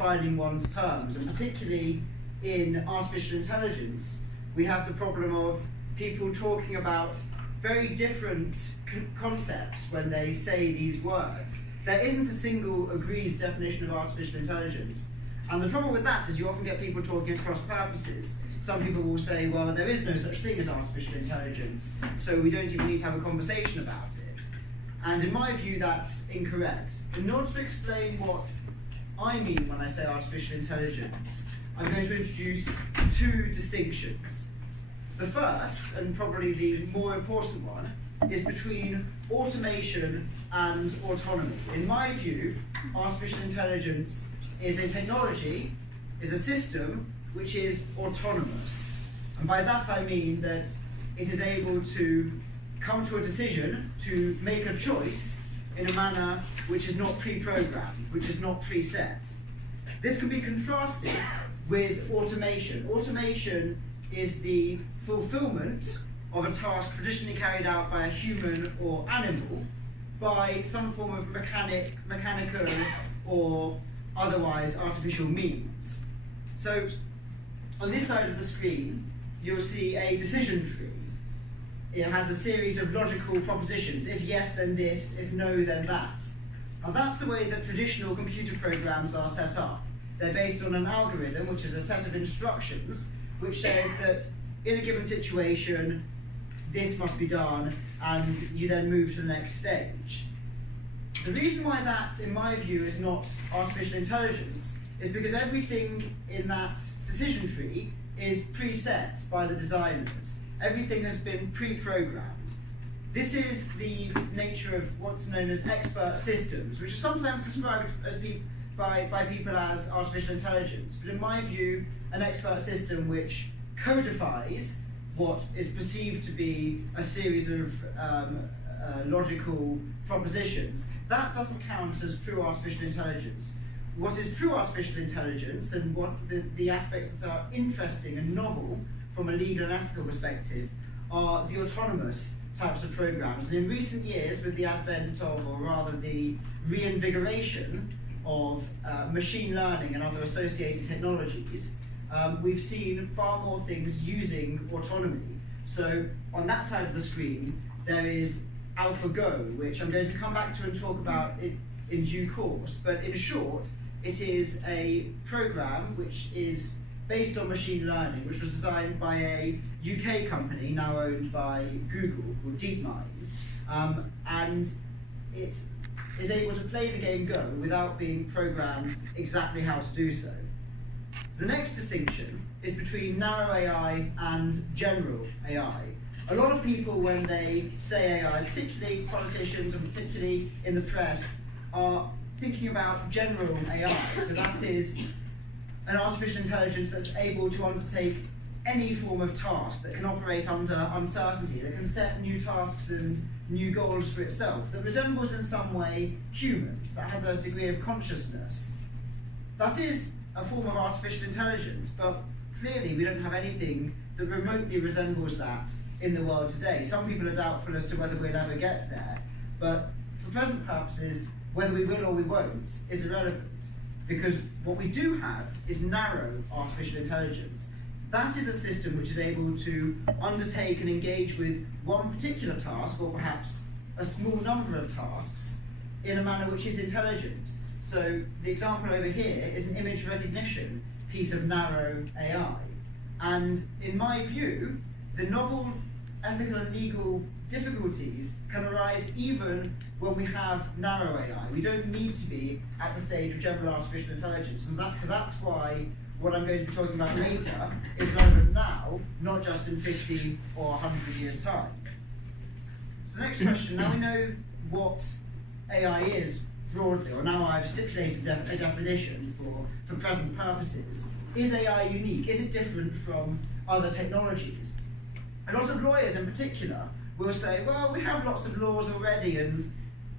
defining one's terms, and particularly in artificial intelligence, we have the problem of people talking about very different concepts when they say these words. There isn't a single agreed definition of artificial intelligence. And the trouble with that is you often get people talking at cross purposes. Some people will say, well, there is no such thing as artificial intelligence, so we don't even need to have a conversation about it. And in my view, that's incorrect. In order to explain what I mean when I say artificial intelligence, I'm going to introduce two distinctions. The first, and probably the more important one, is between automation and autonomy. In my view, artificial intelligence is a technology, is a system which is autonomous. And by that I mean that it is able to come to a decision, to make a choice in a manner which is not pre-programmed, which is not preset. This can be contrasted with automation. Automation is the fulfillment of a task traditionally carried out by a human or animal by some form of mechanical or otherwise artificial means. So on this side of the screen, you'll see a decision tree. It has a series of logical propositions. If yes, then this. If no, then that. Now that's the way that traditional computer programs are set up. They're based on an algorithm, which is a set of instructions, which says that in a given situation, this must be done, and you then move to the next stage. The reason why that, in my view, is not artificial intelligence is because everything in that decision tree is preset by the designers. Everything has been pre-programmed. This is the nature of what's known as expert systems, which are sometimes described as by people as artificial intelligence. But in my view, an expert system which codifies what is perceived to be a series of logical propositions, that doesn't count as true artificial intelligence. What is true artificial intelligence, and what the aspects that are interesting and novel from a legal and ethical perspective, are the autonomous types of programs. And in recent years, with the advent of, or rather the reinvigoration of machine learning and other associated technologies, we've seen far more things using autonomy. So on that side of the screen, there is AlphaGo, which I'm going to come back to and talk about it in due course. But in short, it is a program which is based on machine learning, which was designed by a UK company now owned by Google, called DeepMind, and it is able to play the game Go without being programmed exactly how to do so. The next distinction is between narrow AI and general AI. A lot of people, when they say AI, particularly politicians and particularly in the press, are thinking about general AI. So that is an artificial intelligence that's able to undertake any form of task, that can operate under uncertainty, that can set new tasks and new goals for itself, that resembles in some way humans, that has a degree of consciousness. That is a form of artificial intelligence, but clearly we don't have anything that remotely resembles that in the world today. Some people are doubtful as to whether we'll ever get there, but for present purposes, whether we will or we won't is irrelevant, because what we do have is narrow artificial intelligence. That is a system which is able to undertake and engage with one particular task, or perhaps a small number of tasks, in a manner which is intelligent. So the example over here is an image recognition piece of narrow AI. And in my view, the novel ethical and legal difficulties can arise even when we have narrow AI. We don't need to be at the stage of general artificial intelligence. And so that's why what I'm going to be talking about later is relevant now, not just in 50 or 100 years' time. So the next question, now we know what AI is broadly, or now I've stipulated a definition for present purposes. Is AI unique? Is it different from other technologies? A lot of lawyers in particular will say, well, we have lots of laws already, and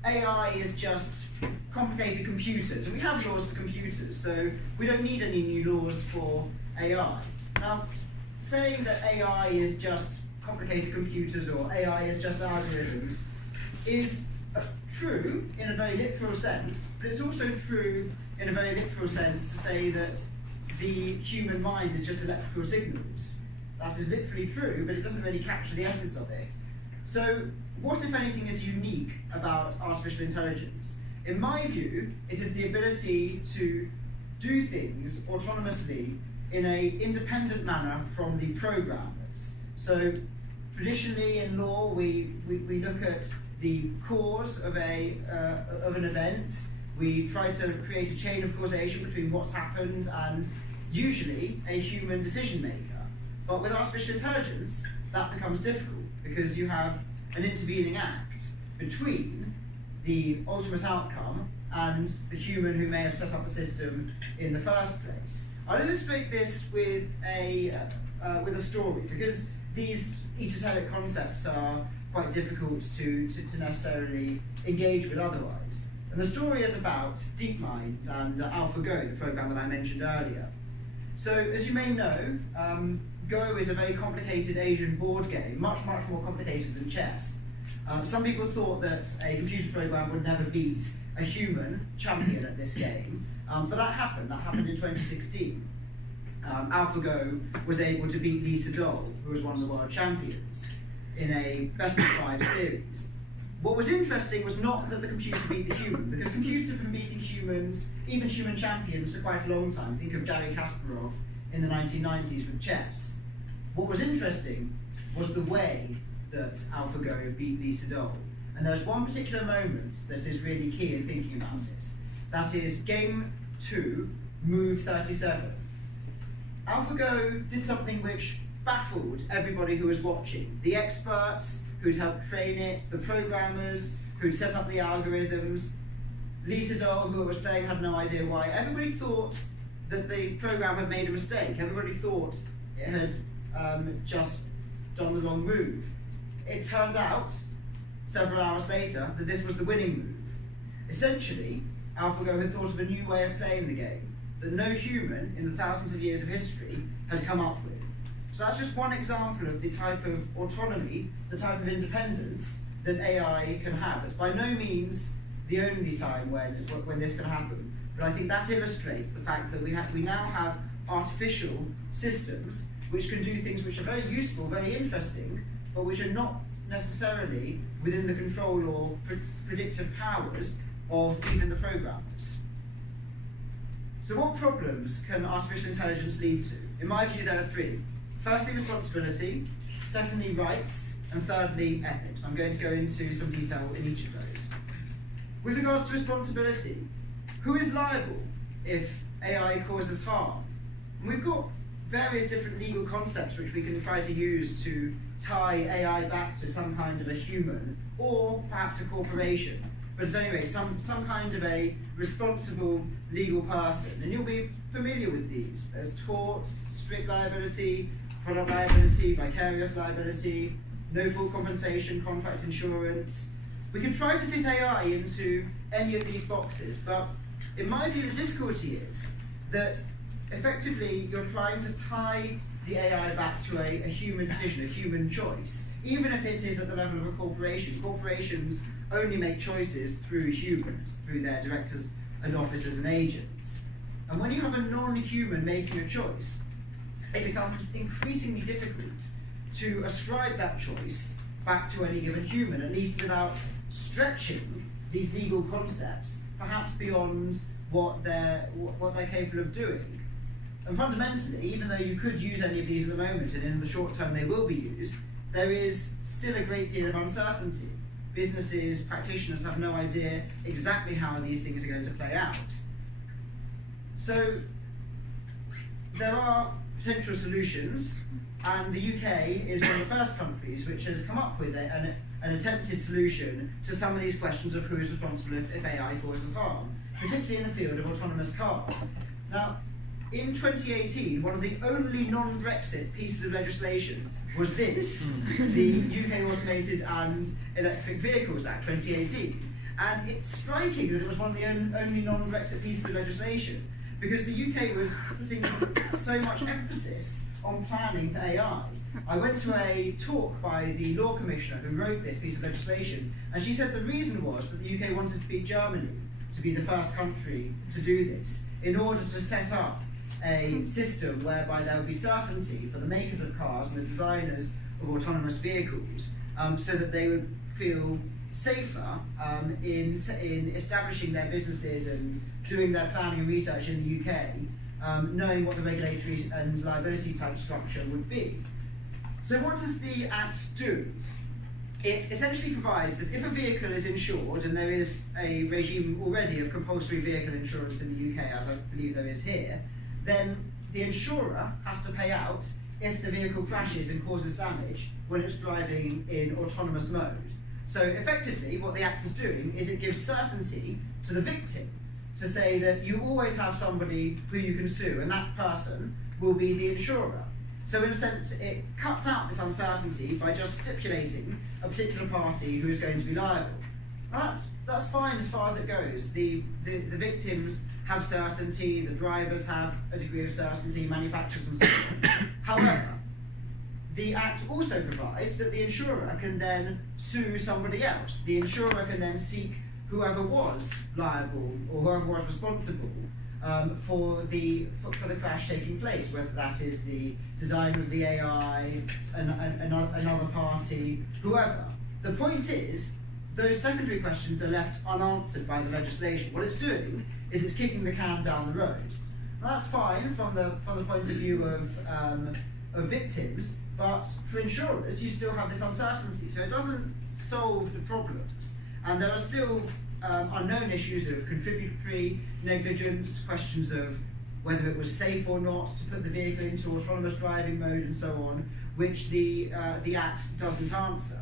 AI is just complicated computers, and we have laws for computers, so we don't need any new laws for AI. Now, saying that AI is just complicated computers or AI is just algorithms is a true in a very literal sense, but it's also true in a very literal sense to say that the human mind is just electrical signals. That is literally true, but it doesn't really capture the essence of it. So what, if anything, is unique about artificial intelligence? In my view, it is the ability to do things autonomously in an independent manner from the programmers. So traditionally in law, we look at the cause of an event. We try to create a chain of causation between what's happened and usually a human decision maker. But with artificial intelligence, that becomes difficult because you have an intervening act between the ultimate outcome and the human who may have set up the system in the first place. I'll illustrate this with a story, because these esoteric concepts are quite difficult to necessarily engage with otherwise. And the story is about DeepMind and AlphaGo, the program that I mentioned earlier. So, as you may know, Go is a very complicated Asian board game, much more complicated than chess. Some people thought that a computer program would never beat a human champion at this game, but that happened in 2016. AlphaGo was able to beat Lee Sedol, who was one of the world champions, in a best-of-5 series. What was interesting was not that the computer beat the human, because computers have been beating humans, even human champions, for quite a long time. Think of Garry Kasparov in the 1990s with chess. What was interesting was the way that AlphaGo beat Lee Sedol. And there's one particular moment that is really key in thinking about this. That is Game 2, Move 37. AlphaGo did something which baffled everybody who was watching. The experts who'd helped train it, the programmers who'd set up the algorithms. Lee Sedol, who was playing, had no idea why. Everybody thought that the program had made a mistake. Everybody thought it had just done the wrong move. It turned out, several hours later, that this was the winning move. Essentially, AlphaGo had thought of a new way of playing the game that no human in the thousands of years of history had come up with. So that's just one example of the type of autonomy, the type of independence that AI can have. It's by no means the only time when this can happen, but I think that illustrates the fact that we now have artificial systems which can do things which are very useful, very interesting, but which are not necessarily within the control or predictive powers of even the programmers. So what problems can artificial intelligence lead to? In my view, there are three. Firstly, responsibility. Secondly, rights. And thirdly, ethics. I'm going to go into some detail in each of those. With regards to responsibility, who is liable if AI causes harm? And we've got various different legal concepts which we can try to use to tie AI back to some kind of a human, or perhaps a corporation. But at any rate, some kind of a responsible legal person. And you'll be familiar with these. There's torts, strict liability, product liability, vicarious liability, no full compensation, contract insurance. We can try to fit AI into any of these boxes, but in my view the difficulty is that effectively you're trying to tie the AI back to a human decision, a human choice, even if it is at the level of a corporation. Corporations only make choices through humans, through their directors and officers and agents. And when you have a non-human making a choice, it becomes increasingly difficult to ascribe that choice back to any given human, at least without stretching these legal concepts, perhaps beyond what they're capable of doing. And fundamentally, even though you could use any of these at the moment, and in the short term they will be used, there is still a great deal of uncertainty. Businesses, practitioners have no idea exactly how these things are going to play out. So there are potential solutions, and the UK is one of the first countries which has come up with an attempted solution to some of these questions of who is responsible if AI causes harm, particularly in the field of autonomous cars. Now, in 2018, one of the only non-Brexit pieces of legislation was this, the UK Automated and Electric Vehicles Act 2018. And it's striking that it was one of the only non-Brexit pieces of legislation, because the UK was putting so much emphasis on planning for AI. I went to a talk by the law commissioner who wrote this piece of legislation, and she said the reason was that the UK wanted to beat Germany to be the first country to do this, in order to set up a system whereby there would be certainty for the makers of cars and the designers of autonomous vehicles, so that they would feel safer in establishing their businesses and doing their planning and research in the UK, knowing what the regulatory and liability type structure would be. So what does the Act do? It essentially provides that if a vehicle is insured, and there is a regime already of compulsory vehicle insurance in the UK, as I believe there is here, then the insurer has to pay out if the vehicle crashes and causes damage when it's driving in autonomous mode. So effectively, what the Act is doing is it gives certainty to the victim to say that you always have somebody who you can sue, and that person will be the insurer. So in a sense, it cuts out this uncertainty by just stipulating a particular party who is going to be liable. Now that's fine as far as it goes. The victims have certainty, the drivers have a degree of certainty, manufacturers and so on. However, the Act also provides that the insurer can then sue somebody else. The insurer can then seek whoever was liable or whoever was responsible for the crash taking place, whether that is the designer of the AI, another party, whoever. The point is, those secondary questions are left unanswered by the legislation. What it's doing is it's kicking the can down the road. Now, that's fine from the point of view of victims, but for insurers, you still have this uncertainty. So it doesn't solve the problems, and there are still unknown issues of contributory negligence, questions of whether it was safe or not to put the vehicle into autonomous driving mode and so on, which the Act doesn't answer.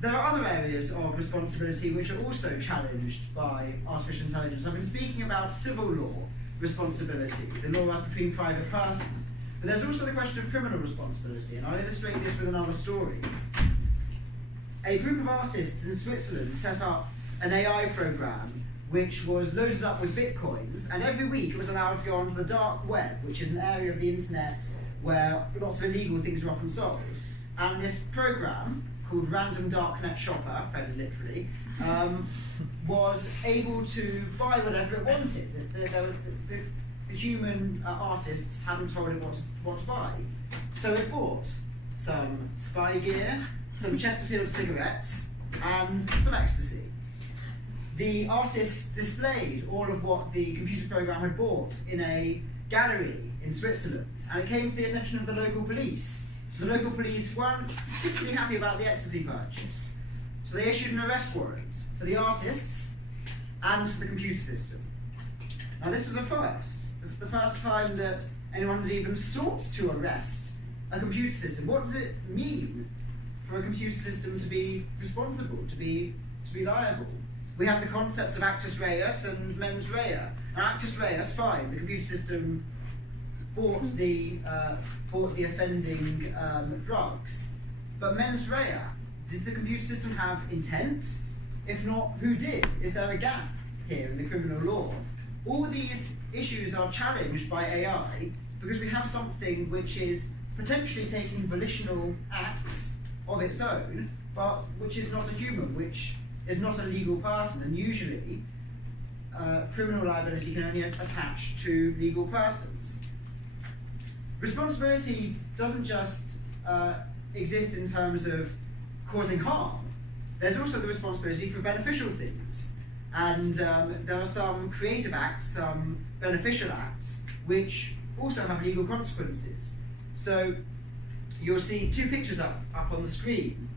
There are other areas of responsibility which are also challenged by artificial intelligence. I've been speaking about civil law responsibility, the law as between private persons, but there's also the question of criminal responsibility, and I'll illustrate this with another story. A group of artists in Switzerland set up an AI program which was loaded up with bitcoins, and every week it was allowed to go onto the dark web, which is an area of the internet where lots of illegal things are often sold. And this program, called Random Darknet Shopper, very literally, was able to buy whatever it wanted. The human artists hadn't told it what to buy. So it bought some spy gear, some Chesterfield cigarettes, and some ecstasy. The artists displayed all of what the computer program had bought in a gallery in Switzerland, and it came to the attention of the local police. The local police weren't particularly happy about the ecstasy purchase, so they issued an arrest warrant for the artists and for the computer system. Now this was a first, the first time that anyone had even sought to arrest a computer system. What does it mean for a computer system to be responsible, to be liable? We have the concepts of actus reus and mens rea. Now actus reus, fine, the computer system bought the offending drugs. But mens rea, did the computer system have intent? If not, who did? Is there a gap here in the criminal law? All these issues are challenged by AI because we have something which is potentially taking volitional acts of its own, but which is not a human, which is not a legal person, and usually criminal liability can only attach to legal persons. Responsibility doesn't just exist in terms of causing harm. There's also the responsibility for beneficial things. And there are some creative acts, some beneficial acts, which also have legal consequences. So you'll see two pictures up on the screen.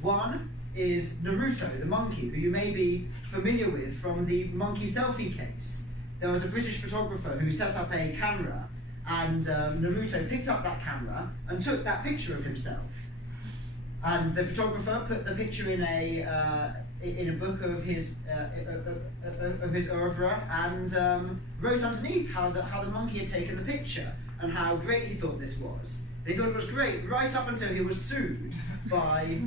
One is Naruto, the monkey, who you may be familiar with from the monkey selfie case. There was a British photographer who set up a camera, and Naruto picked up that camera and took that picture of himself. And the photographer put the picture in a book of his oeuvre, and wrote underneath how the monkey had taken the picture and how great he thought this was. They thought it was great right up until he was sued by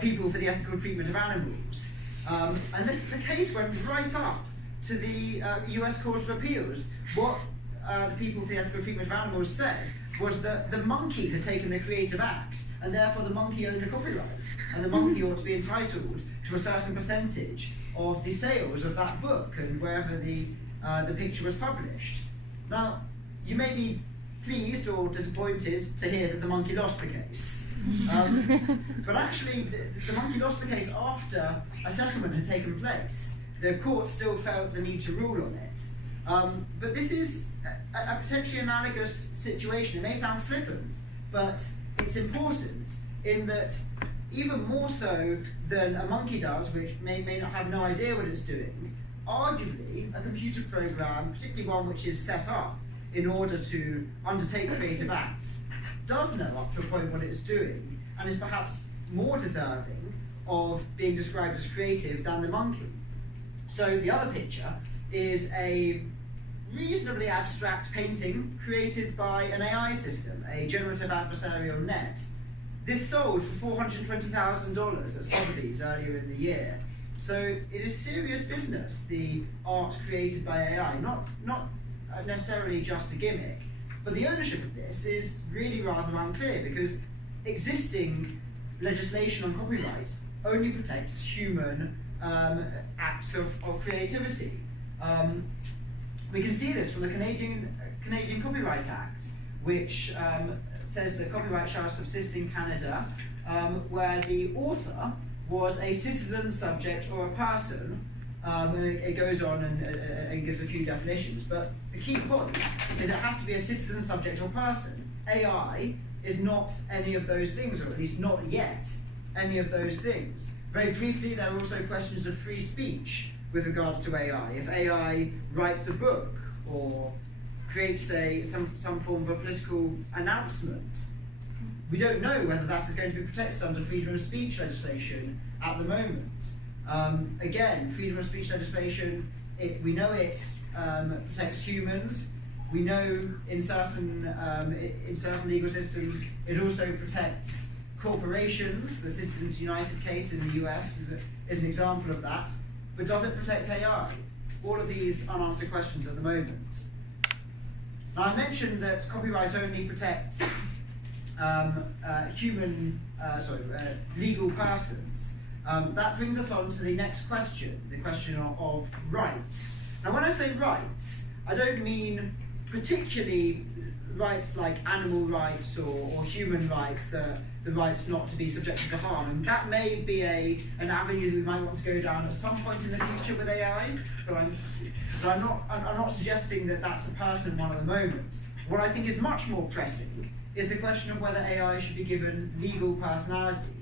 people for the ethical treatment of animals. And the case went right up to the US Court of Appeals. What the people for the ethical treatment of animals said was that the monkey had taken the creative act, and therefore the monkey owned the copyright, and the monkey ought to be entitled to a certain percentage of the sales of that book and wherever the picture was published. Now, you may be pleased or disappointed to hear that the monkey lost the case. But actually, the monkey lost the case after a settlement had taken place. The court still felt the need to rule on it. But this is a potentially analogous situation. It may sound flippant, but it's important in that even more so than a monkey does, which may not have no idea what it's doing, arguably a computer program, particularly one which is set up in order to undertake creative acts, does know up to a point what it's doing, and is perhaps more deserving of being described as creative than the monkey. So the other picture is a reasonably abstract painting created by an AI system, a generative adversarial net. This sold for $420,000 at Sotheby's earlier in the year. So it is serious business, the art created by AI, not necessarily just a gimmick. But the ownership of this is really rather unclear, because existing legislation on copyright only protects human acts of creativity. We can see this from the Canadian Copyright Act, which says that copyright shall subsist in Canada where the author was a citizen, subject, or a person. It goes on and gives a few definitions, but the key point is it has to be a citizen, subject, or person. AI is not any of those things, or at least not yet any of those things. Very briefly, there are also questions of free speech with regards to AI. If AI writes a book or creates some form of a political announcement, we don't know whether that is going to be protected under freedom of speech legislation at the moment. Again, freedom of speech legislation, we know it protects humans. We know in certain legal systems it also protects corporations. The Citizens United case in the US is an example of that. But does it protect AI? All of these unanswered questions at the moment. Now, I mentioned that copyright only protects legal persons. That brings us on to the next question, the question of rights. Now, when I say rights, I don't mean particularly rights like animal rights or human rights, the rights not to be subjected to harm. And that may be an avenue that we might want to go down at some point in the future with AI, but I'm not suggesting that that's a pertinent one at the moment. What I think is much more pressing is the question of whether AI should be given legal personality.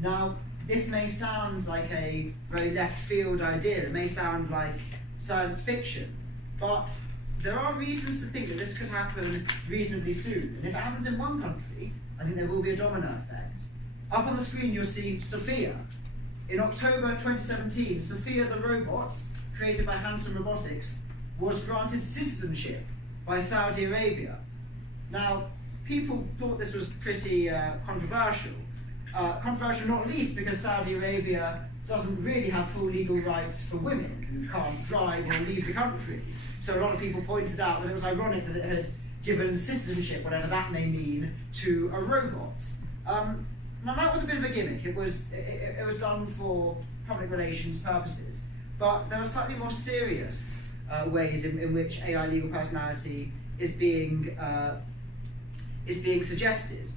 Now, this may sound like a very left field idea, it may sound like science fiction, but there are reasons to think that this could happen reasonably soon. And if it happens in one country, I think there will be a domino effect. Up on the screen you'll see Sophia. In October 2017, Sophia the robot, created by Hanson Robotics, was granted citizenship by Saudi Arabia. Now, people thought this was pretty controversial. Controversial not least because Saudi Arabia doesn't really have full legal rights for women who can't drive or leave the country. So a lot of people pointed out that it was ironic that it had given citizenship, whatever that may mean, to a robot. Now that was a bit of a gimmick. It was done for public relations purposes. But there are slightly more serious ways in which AI legal personality is being suggested.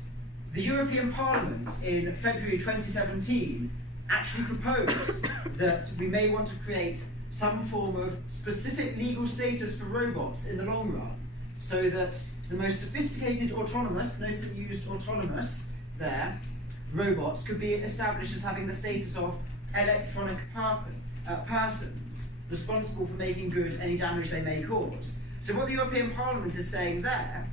The European Parliament in February 2017 actually proposed that we may want to create some form of specific legal status for robots in the long run, so that the most sophisticated autonomous, notice that you used autonomous there, robots could be established as having the status of electronic persons responsible for making good any damage they may cause. So what the European Parliament is saying there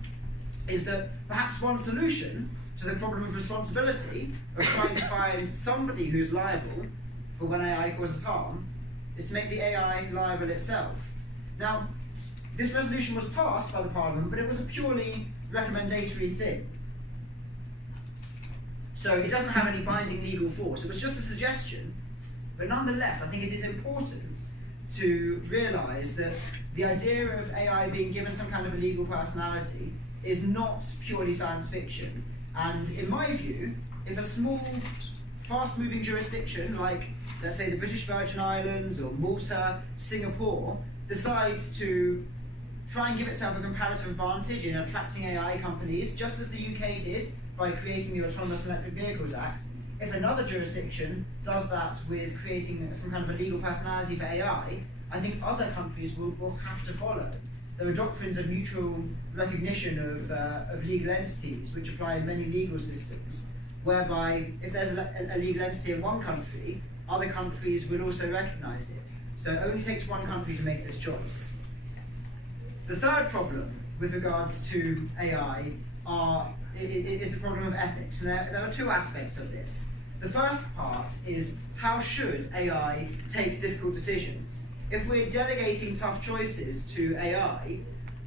is that perhaps one solution to the problem of responsibility, of trying to find somebody who's liable for when AI causes harm, is to make the AI liable itself. Now, this resolution was passed by the Parliament, but it was a purely recommendatory thing. So it doesn't have any binding legal force. It was just a suggestion, but nonetheless, I think it is important to realise that the idea of AI being given some kind of a legal personality is not purely science fiction. And in my view, if a small, fast-moving jurisdiction like, let's say, the British Virgin Islands or Malta, Singapore, decides to try and give itself a comparative advantage in attracting AI companies, just as the UK did by creating the Autonomous Electric Vehicles Act, if another jurisdiction does that with creating some kind of a legal personality for AI, I think other countries will have to follow. There are doctrines of mutual recognition of legal entities, which apply in many legal systems, whereby if there's a legal entity in one country, other countries will also recognise it. So it only takes one country to make this choice. The third problem with regards to AI is the problem of ethics. And there are two aspects of this. The first part is, how should AI take difficult decisions? If we're delegating tough choices to AI,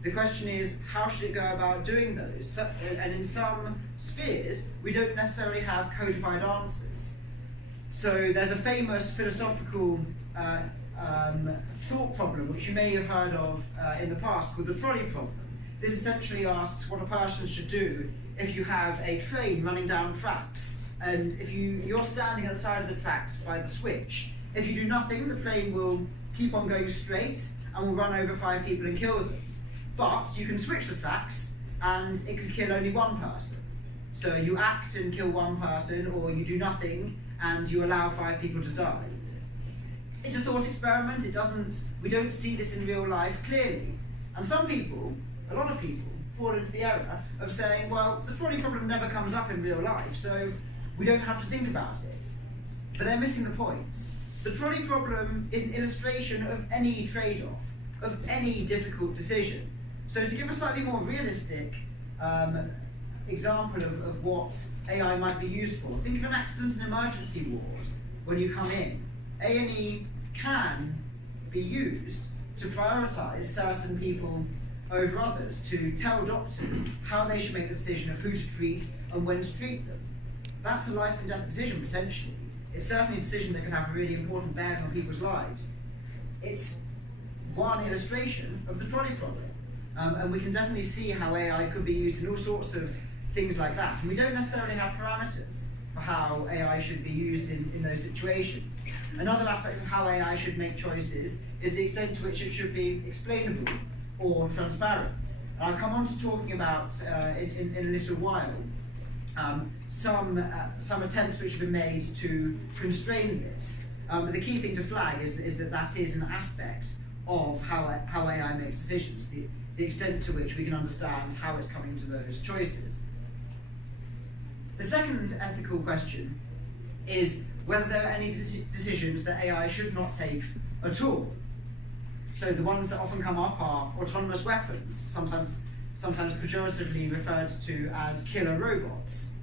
the question is, how should it go about doing those? And in some spheres, we don't necessarily have codified answers. So there's a famous philosophical thought problem, which you may have heard of in the past, called the trolley problem. This essentially asks what a person should do if you have a train running down tracks, and if you're standing at the side of the tracks by the switch. If you do nothing, the train will keep on going straight and will run over 5 people and kill them. But you can switch the tracks and it can kill only one person. So you act and kill one person, or you do nothing and you allow 5 people to die. It's a thought experiment. We don't see this in real life clearly. And some people, a lot of people, fall into the error of saying, well, the trolley problem never comes up in real life, so we don't have to think about it. But they're missing the point. The trolley problem is an illustration of any trade-off, of any difficult decision. So to give a slightly more realistic example of what AI might be used for, think of an accident and emergency ward when you come in. A&E can be used to prioritise certain people over others, to tell doctors how they should make the decision of who to treat and when to treat them. That's a life and death decision, potentially. It's certainly a decision that can have a really important bearing on people's lives. It's one illustration of the trolley problem. And we can definitely see how AI could be used in all sorts of things like that. And we don't necessarily have parameters for how AI should be used in those situations. Another aspect of how AI should make choices is the extent to which it should be explainable or transparent. I'll come on to talking about, in a little while, some attempts which have been made to constrain this. But the key thing to flag is that is an aspect of how AI makes decisions, the extent to which we can understand how it's coming to those choices. The second ethical question is whether there are any decisions that AI should not take at all. So the ones that often come up are autonomous weapons, sometimes pejoratively referred to as killer robots.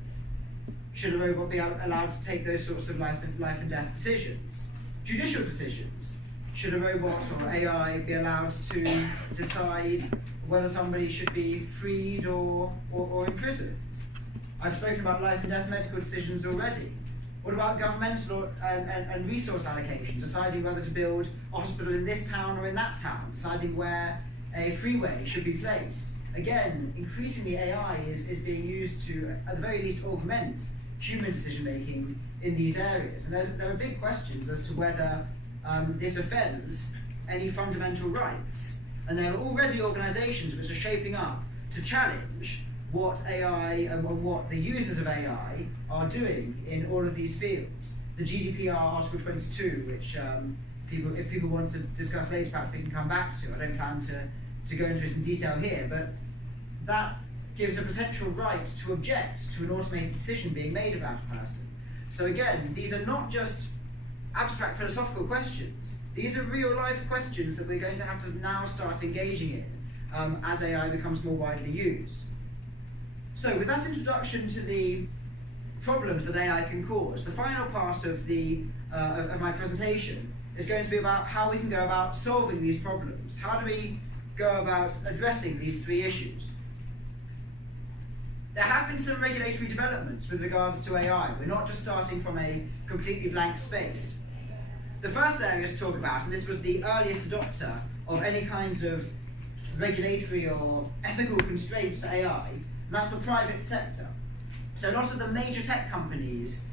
Should a robot be allowed to take those sorts of life and death decisions? Judicial decisions. Should a robot or AI be allowed to decide whether somebody should be freed or imprisoned? I've spoken about life and death medical decisions already. What about governmental and resource allocation, deciding whether to build a hospital in this town or in that town, deciding where a freeway should be placed? Again, increasingly AI is being used to, at the very least, augment human decision-making in these areas. And there are big questions as to whether this offends any fundamental rights. And there are already organisations which are shaping up to challenge what AI and what the users of AI are doing in all of these fields. The GDPR Article 22, which if people want to discuss later, perhaps we can come back to. I don't plan to go into it in detail here, but that gives a potential right to object to an automated decision being made about a person. So again, these are not just abstract philosophical questions. These are real-life questions that we're going to have to now start engaging in as AI becomes more widely used. So with that introduction to the problems that AI can cause, the final part of my presentation is going to be about how we can go about solving these problems. How do we go about addressing these 3 issues? There have been some regulatory developments with regards to AI. We're not just starting from a completely blank space. The first area to talk about, and this was the earliest adopter of any kinds of regulatory or ethical constraints for AI, and that's the private sector. So a lot of the major tech companies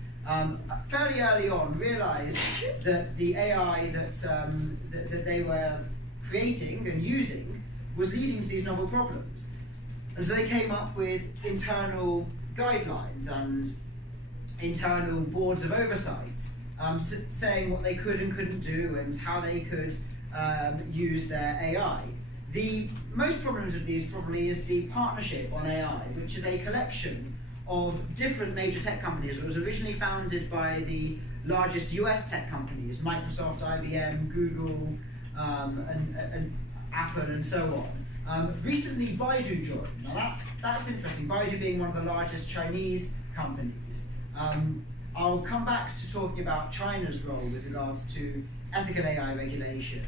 fairly early on realized that the AI that they were creating and using was leading to these novel problems. And so they came up with internal guidelines and internal boards of oversight, saying what they could and couldn't do and how they could use their AI. The most prominent of these probably is the Partnership on AI, which is a collection of different major tech companies. It was originally founded by the largest US tech companies, Microsoft, IBM, Google, and Apple, and so on. Recently, Baidu joined. Now that's interesting, Baidu being one of the largest Chinese companies. I'll come back to talking about China's role with regards to ethical AI regulation.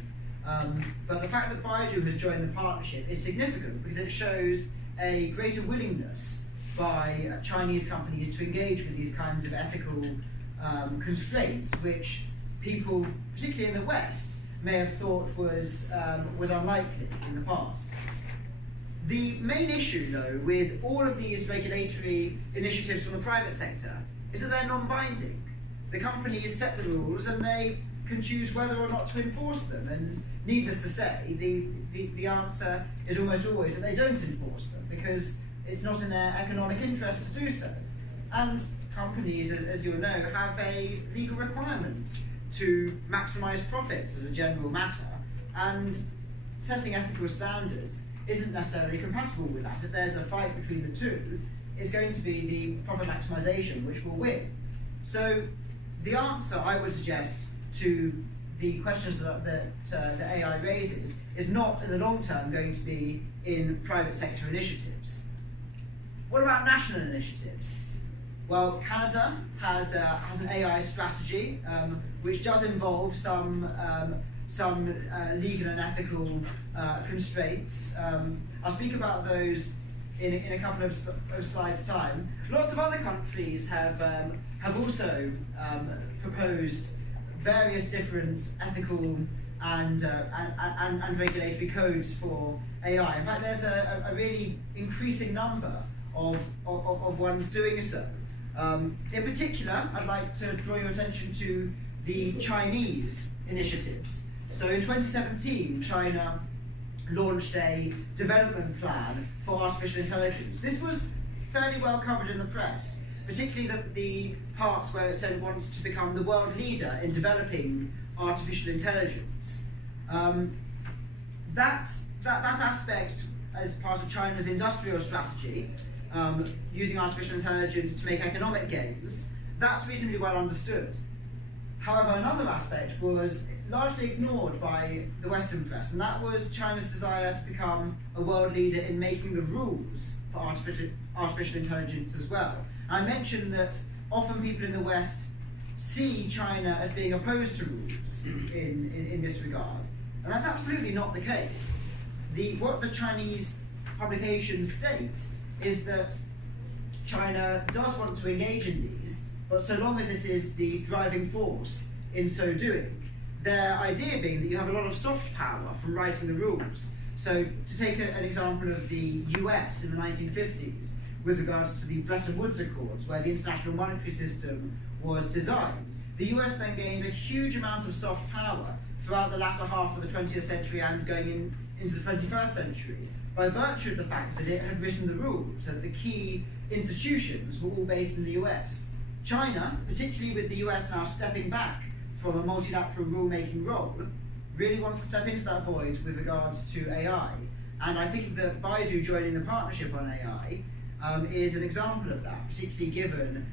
But the fact that Baidu has joined the partnership is significant because it shows a greater willingness by Chinese companies to engage with these kinds of ethical constraints, which people, particularly in the West, may have thought was unlikely in the past. The main issue, though, with all of these regulatory initiatives from the private sector is that they're non-binding. The companies set the rules and they can choose whether or not to enforce them, and needless to say, the answer is almost always that they don't enforce them because it's not in their economic interest to do so. And companies, as you'll know, have a legal requirement to maximise profits as a general matter, and setting ethical standards isn't necessarily compatible with that. If there's a fight between the two, it's going to be the profit maximisation which will win. So the answer, I would suggest, to the questions that the AI raises is not in the long term going to be in private sector initiatives. What about national initiatives? Well, Canada has an AI strategy which does involve some legal and ethical constraints. I'll speak about those in a couple of slides' time. Lots of other countries have also proposed various different ethical and regulatory codes for AI. In fact, there's a really increasing number of ones doing so. In particular, I'd like to draw your attention to the Chinese initiatives. So in 2017, China launched a development plan for artificial intelligence. This was fairly well covered in the press, particularly the parts where it said it wants to become the world leader in developing artificial intelligence. That aspect, as part of China's industrial strategy, using artificial intelligence to make economic gains, that's reasonably well understood. However, another aspect was largely ignored by the Western press, and that was China's desire to become a world leader in making the rules for artificial intelligence as well. I mentioned that often people in the West see China as being opposed to rules in this regard, and that's absolutely not the case. What the Chinese publications state is that China does want to engage in these, but so long as it is the driving force in so doing. Their idea being that you have a lot of soft power from writing the rules. So to take an example of the US in the 1950s with regards to the Bretton Woods Accords, where the international monetary system was designed, the US then gained a huge amount of soft power throughout the latter half of the 20th century and going into the 21st century by virtue of the fact that it had written the rules, and the key institutions were all based in the US. China, particularly with the US now stepping back from a multilateral rule-making role, really wants to step into that void with regards to AI. And I think that Baidu joining the partnership on AI is an example of that, particularly given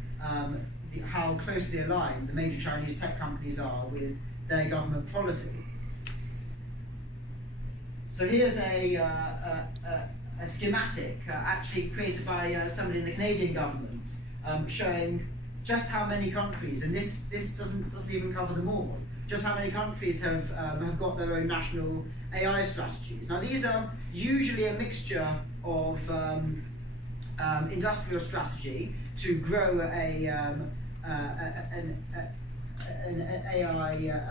how closely aligned the major Chinese tech companies are with their government policy. So here's a schematic actually created by somebody in the Canadian government showing just how many countries, and this doesn't even cover them all, just how many countries have got their own national AI strategies. Now these are usually a mixture of industrial strategy to grow an AI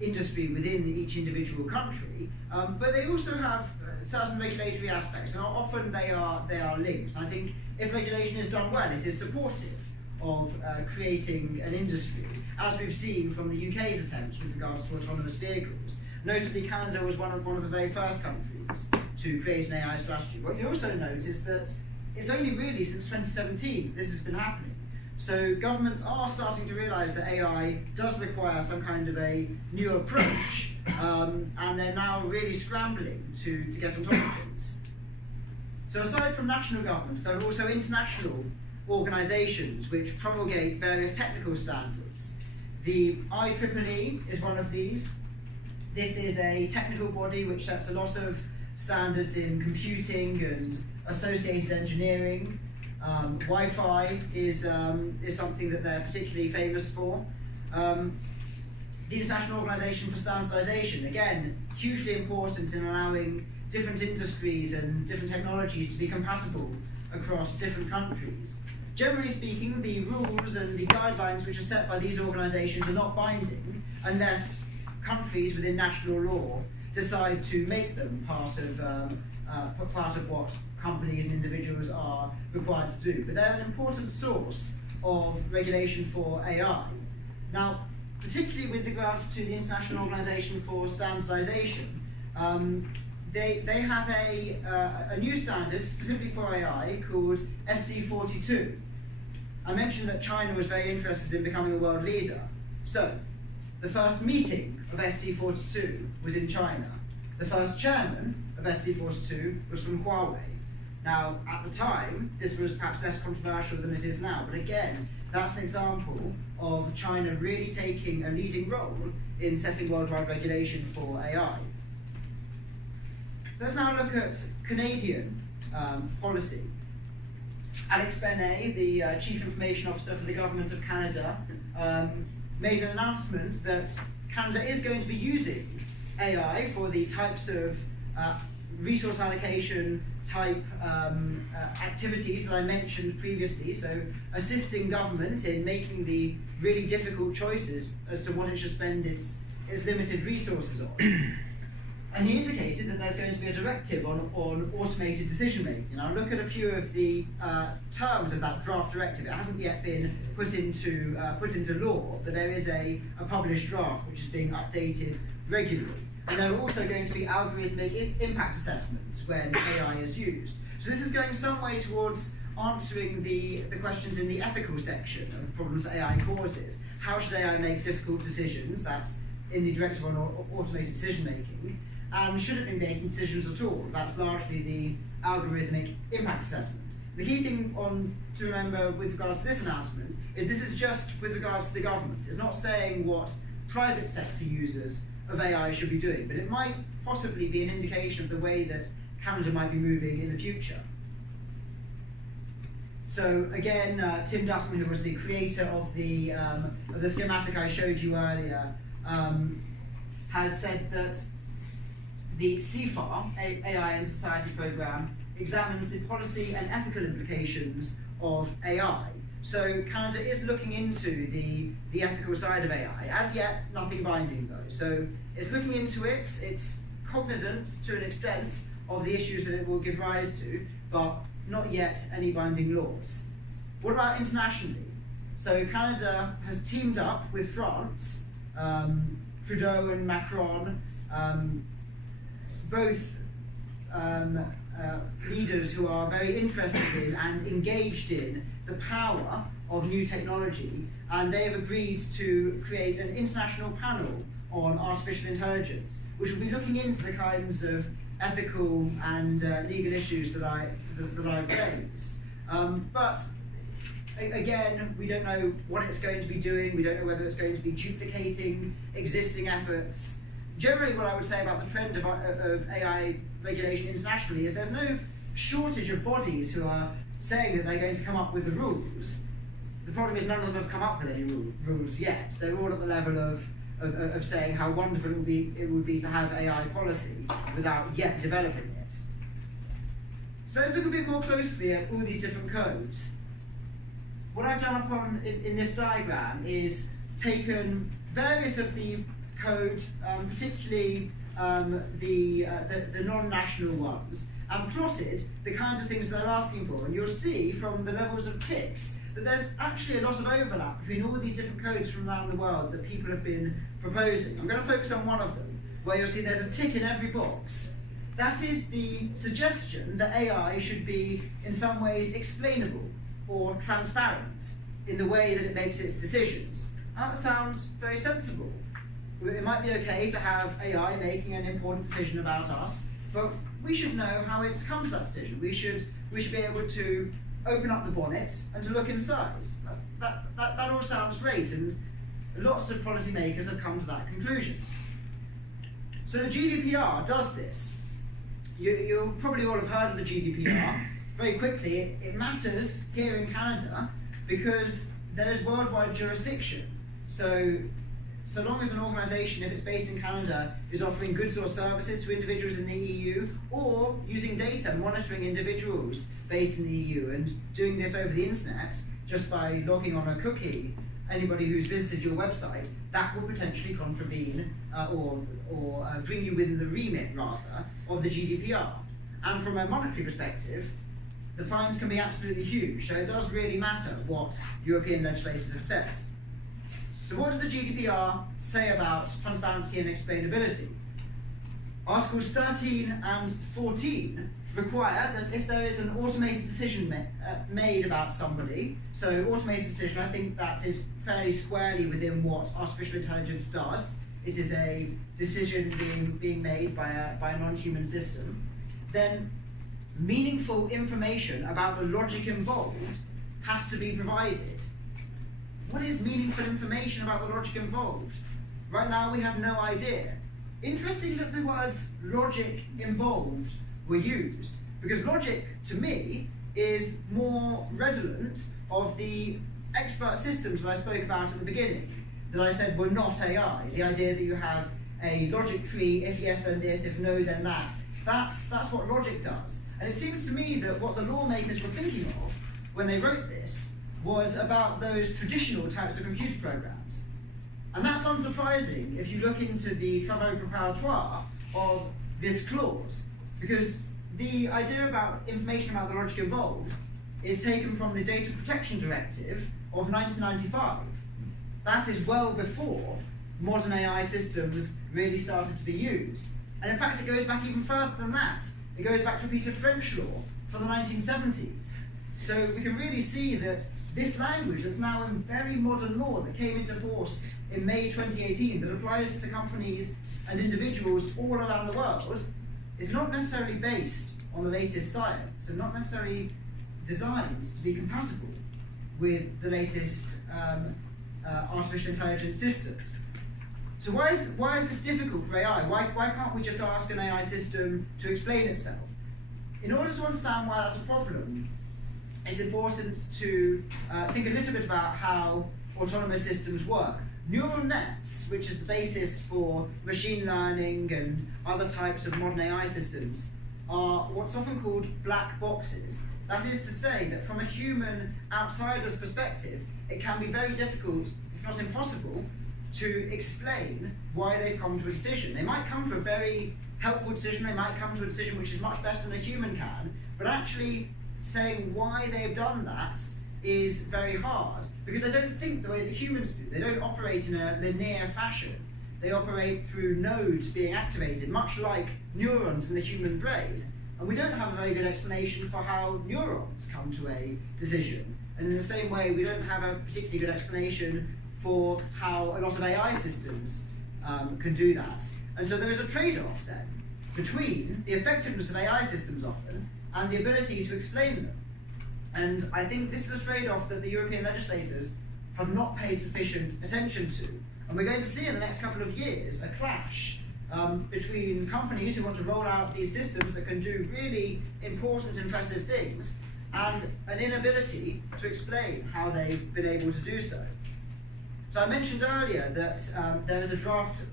industry within each individual country, but they also have certain regulatory aspects, and often they are linked. I think if regulation is done well, it is supportive of creating an industry, as we've seen from the UK's attempts with regards to autonomous vehicles. Notably, Canada was one of the very first countries to create an AI strategy. What you also notice that it's only really since 2017 this has been happening. So governments are starting to realise that AI does require some kind of a new approach, and they're now really scrambling to get on top of things. So aside from national governments, there are also international organisations which promulgate various technical standards. The IEEE is one of these. This is a technical body which sets a lot of standards in computing and associated engineering. Wi-Fi is something that they're particularly famous for. The International Organization for Standardization, again, hugely important in allowing different industries and different technologies to be compatible across different countries. Generally speaking, the rules and the guidelines which are set by these organizations are not binding unless countries within national law decide to make them part of what companies and individuals are required to do. But they're an important source of regulation for AI. Now, particularly with regards to the International Organization for Standardization, they have a new standard specifically for AI called SC42. I mentioned that China was very interested in becoming a world leader. So, the first meeting of SC42 was in China. The first chairman of SC42 was from Huawei. Now, at the time, this was perhaps less controversial than it is now, but again, that's an example of China really taking a leading role in setting worldwide regulation for AI. So let's now look at Canadian policy. Alex Benet, the Chief Information Officer for the Government of Canada, made an announcement that Canada is going to be using AI for the types of resource allocation type activities that I mentioned previously, so assisting government in making the really difficult choices as to what it should spend its limited resources on. And he indicated that there's going to be a directive on automated decision making. I'll look at a few of the terms of that draft directive. It hasn't yet been put into law, but there is a published draft which is being updated regularly. And there are also going to be algorithmic impact assessments when AI is used. So this is going some way towards answering the questions in the ethical section of the problems that AI causes. How should AI make difficult decisions? That's in the directive on automated decision making. And should it be making decisions at all? That's largely the algorithmic impact assessment. The key thing to remember with regards to this announcement is this is just with regards to the government. It's not saying what private sector users of AI should be doing, but it might possibly be an indication of the way that Canada might be moving in the future. So again, Tim Dussman, who was the creator of the schematic I showed you earlier, has said that the CFAR, AI and Society Programme, examines the policy and ethical implications of AI. So Canada is looking into the ethical side of AI. As yet, nothing binding though. So it's looking into it, it's cognizant to an extent of the issues that it will give rise to, but not yet any binding laws. What about internationally? So Canada has teamed up with France, Trudeau and Macron, both leaders who are very interested in and engaged in the power of new technology, and they have agreed to create an international panel on artificial intelligence, which will be looking into the kinds of ethical and legal issues that I've raised. But again, we don't know what it's going to be doing. We don't know whether it's going to be duplicating existing efforts. Generally, what I would say about the trend of AI regulation internationally is there's no shortage of bodies who are saying that they're going to come up with the rules. The problem is none of them have come up with any rules yet. They're all at the level of saying how wonderful it would be to have AI policy without yet developing it. So let's look a bit more closely at all these different codes. What I've done in this diagram is taken various of the code, particularly the non-national ones, and plotted the kinds of things they're asking for. And you'll see from the levels of ticks that there's actually a lot of overlap between all these different codes from around the world that people have been proposing. I'm going to focus on one of them, where you'll see there's a tick in every box. That is the suggestion that AI should be, in some ways, explainable or transparent in the way that it makes its decisions. That sounds very sensible. It might be okay to have AI making an important decision about us, but we should know how it's come to that decision. We should be able to open up the bonnet and to look inside. That all sounds great, and lots of policymakers have come to that conclusion. So the GDPR does this. You'll probably all have heard of the GDPR. Very quickly, it matters here in Canada because there is worldwide jurisdiction. So long as an organisation, if it's based in Canada, is offering goods or services to individuals in the EU, or using data monitoring individuals based in the EU and doing this over the internet just by logging on a cookie, anybody who's visited your website, that will potentially contravene or bring you within the remit, rather, of the GDPR. And from a monetary perspective, the fines can be absolutely huge, so it does really matter what European legislators have said. So what does the GDPR say about transparency and explainability? Articles 13 and 14 require that if there is an automated decision made about somebody, so automated decision, I think that is fairly squarely within what artificial intelligence does. It is a decision being made by a non-human system. Then meaningful information about the logic involved has to be provided. What is meaningful information about the logic involved? Right now we have no idea. Interesting that the words logic involved were used, because logic, to me, is more redolent of the expert systems that I spoke about at the beginning, that I said were not AI. The idea that you have a logic tree, if yes then this, if no then that. That's what logic does. And it seems to me that what the lawmakers were thinking of when they wrote this was about those traditional types of computer programs. And that's unsurprising if you look into the travaux préparatoire of this clause, because the idea about information about the logic involved is taken from the Data Protection Directive of 1995. That is well before modern AI systems really started to be used. And in fact, it goes back even further than that. It goes back to a piece of French law from the 1970s. So we can really see that this language that's now in very modern law that came into force in May 2018, that applies to companies and individuals all around the world, is not necessarily based on the latest science and not necessarily designed to be compatible with the latest artificial intelligence systems. So why is this difficult for AI? Why can't we just ask an AI system to explain itself? In order to understand why that's a problem, it's important to think a little bit about how autonomous systems work. Neural nets, which is the basis for machine learning and other types of modern AI systems, are what's often called black boxes. That is to say that from a human outsider's perspective, it can be very difficult, if not impossible, to explain why they've come to a decision. They might come to a very helpful decision, they might come to a decision which is much better than a human can, but actually saying why they've done that is very hard, because they don't think the way that humans do. They don't operate in a linear fashion. They operate through nodes being activated, much like neurons in the human brain. And we don't have a very good explanation for how neurons come to a decision. And in the same way, we don't have a particularly good explanation for how a lot of AI systems can do that. And so there is a trade-off then between the effectiveness of AI systems often and the ability to explain them. And I think this is a trade-off that the European legislators have not paid sufficient attention to. And we're going to see in the next couple of years a clash between companies who want to roll out these systems that can do really important, impressive things, and an inability to explain how they've been able to do so. So I mentioned earlier that there is a draft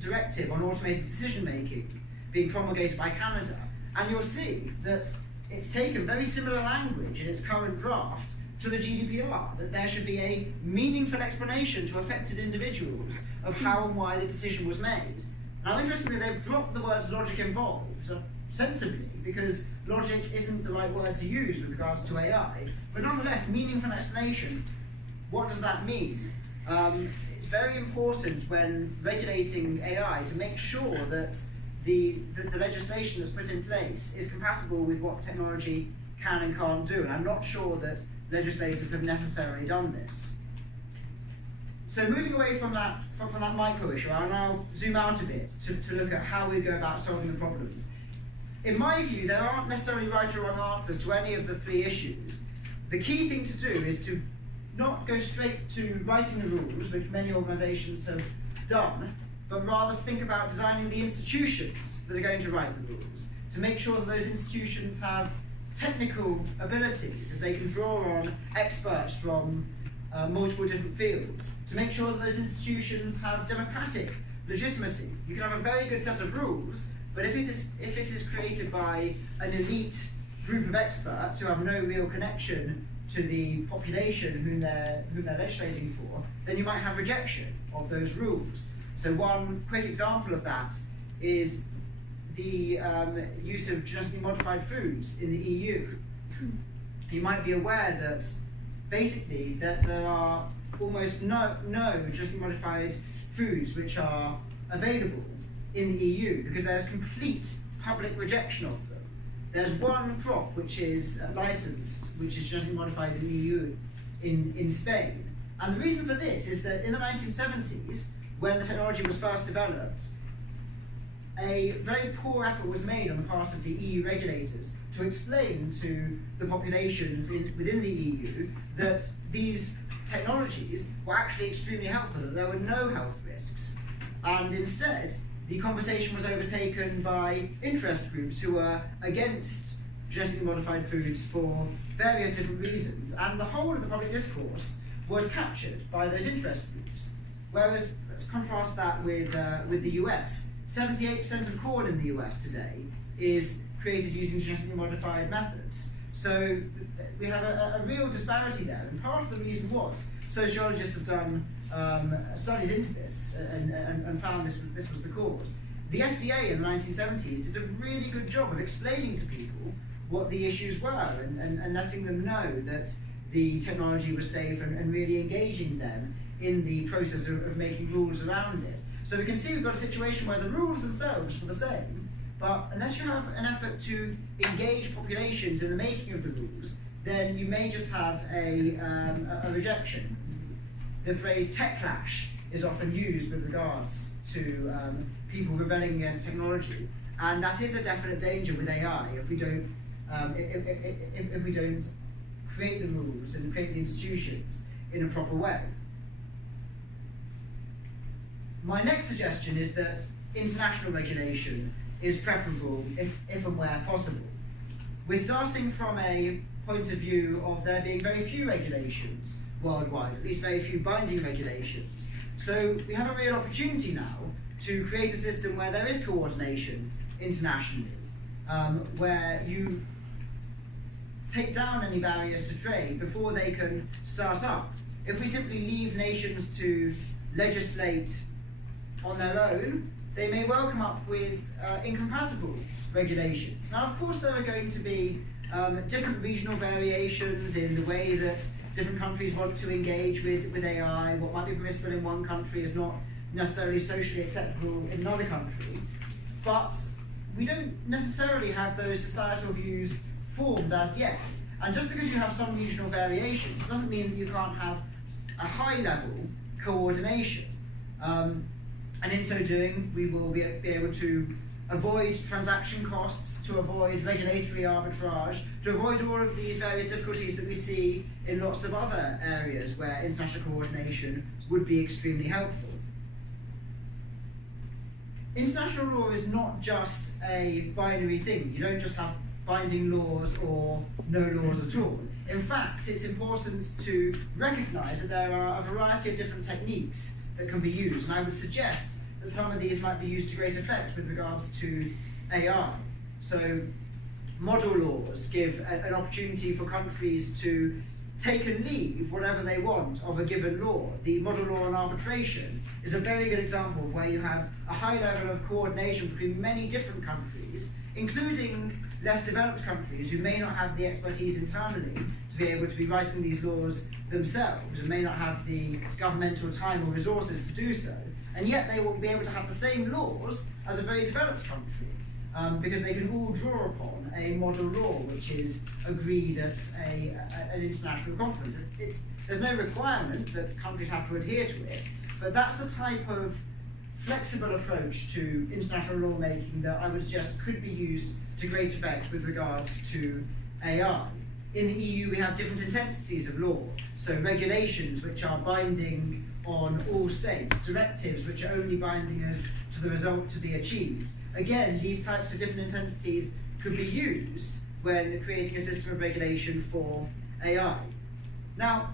directive on automated decision-making being promulgated by Canada, and you'll see that it's taken very similar language in its current draft to the GDPR, that there should be a meaningful explanation to affected individuals of how and why the decision was made. Now, interestingly, they've dropped the words logic involved, sensibly, because logic isn't the right word to use with regards to AI, but nonetheless, meaningful explanation, what does that mean? It's very important when regulating AI to make sure that the legislation that's put in place is compatible with what technology can and can't do, and I'm not sure that legislators have necessarily done this. So moving away from that micro issue, I'll now zoom out a bit to look at how we go about solving the problems. In my view, there aren't necessarily right or wrong answers to any of the three issues. The key thing to do is to not go straight to writing the rules, which many organisations have done, but rather think about designing the institutions that are going to write the rules, to make sure that those institutions have technical ability, that they can draw on experts from multiple different fields, to make sure that those institutions have democratic legitimacy. You can have a very good set of rules, but if it is created by an elite group of experts who have no real connection to the population whom they're legislating for, then you might have rejection of those rules. So one quick example of that is the use of genetically modified foods in the EU. You might be aware that basically that there are almost no genetically modified foods which are available in the EU because there's complete public rejection of them. There's one crop which is licensed, which is genetically modified in the EU in Spain. And the reason for this is that in the 1970s, when the technology was first developed, a very poor effort was made on the part of the EU regulators to explain to the populations within the EU that these technologies were actually extremely helpful, that there were no health risks. And instead, the conversation was overtaken by interest groups who were against genetically modified foods for various different reasons, and the whole of the public discourse was captured by those interest groups. Whereas, let's contrast that with the US. 78% of corn in the US today is created using genetically modified methods. So we have a real disparity there, and part of the reason was sociologists have done studies into this and found this was the cause. The FDA in the 1970s did a really good job of explaining to people what the issues were and letting them know that the technology was safe and really engaging them in the process of making rules around it. So we can see we've got a situation where the rules themselves were the same, but unless you have an effort to engage populations in the making of the rules, then you may just have a rejection. The phrase tech clash is often used with regards to people rebelling against technology, and that is a definite danger with AI if we don't if we don't create the rules and create the institutions in a proper way. My next suggestion is that international regulation is preferable if and where possible. We're starting from a point of view of there being very few regulations worldwide, at least very few binding regulations. So we have a real opportunity now to create a system where there is coordination internationally, where you take down any barriers to trade before they can start up. If we simply leave nations to legislate on their own, they may well come up with incompatible regulations. Now, of course, there are going to be different regional variations in the way that different countries want to engage with AI. What might be permissible in one country is not necessarily socially acceptable in another country. But we don't necessarily have those societal views formed as yet. And just because you have some regional variations doesn't mean that you can't have a high-level coordination. And in so doing, we will be able to avoid transaction costs, to avoid regulatory arbitrage, to avoid all of these various difficulties that we see in lots of other areas where international coordination would be extremely helpful. International law is not just a binary thing. You don't just have binding laws or no laws at all. In fact, it's important to recognise that there are a variety of different techniques that can be used, and I would suggest that some of these might be used to great effect with regards to AI. So model laws give an opportunity for countries to take and leave whatever they want of a given law. The model law on arbitration is a very good example of where you have a high level of coordination between many different countries, including less developed countries who may not have the expertise internally to be able to be writing these laws themselves and may not have the governmental time or resources to do so, and yet they will be able to have the same laws as a very developed country. Because they can all draw upon a model law which is agreed at an international conference. There's no requirement that countries have to adhere to it, but that's the type of flexible approach to international lawmaking that I would suggest could be used to great effect with regards to AI. In the EU, we have different intensities of law, so regulations which are binding on all states, directives which are only binding us to the result to be achieved. Again, these types of different intensities could be used when creating a system of regulation for AI. Now,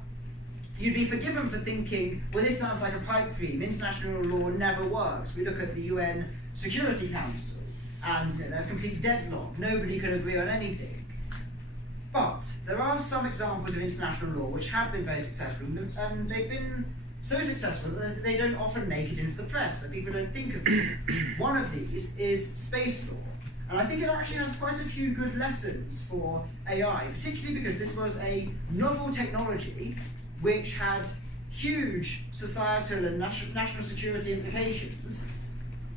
you'd be forgiven for thinking, well, this sounds like a pipe dream. International law never works. We look at the UN Security Council, and there's complete deadlock. Nobody can agree on anything. But there are some examples of international law which have been very successful, and they've been so successful that they don't often make it into the press, so people don't think of them. One of these is space law, and I think it actually has quite a few good lessons for AI, particularly because this was a novel technology which had huge societal and national security implications,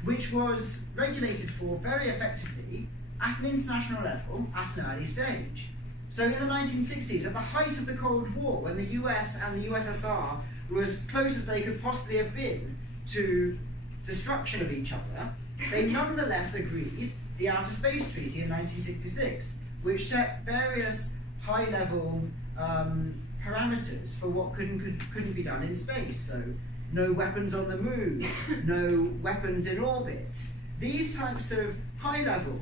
which was regulated for very effectively at an international level at an early stage. So in the 1960s, at the height of the Cold War, when the US and the USSR were as close as they could possibly have been to destruction of each other, they nonetheless agreed the Outer Space Treaty in 1966, which set various high-level parameters for what could and couldn't be done in space. So no weapons on the moon, no weapons in orbit. These types of high-level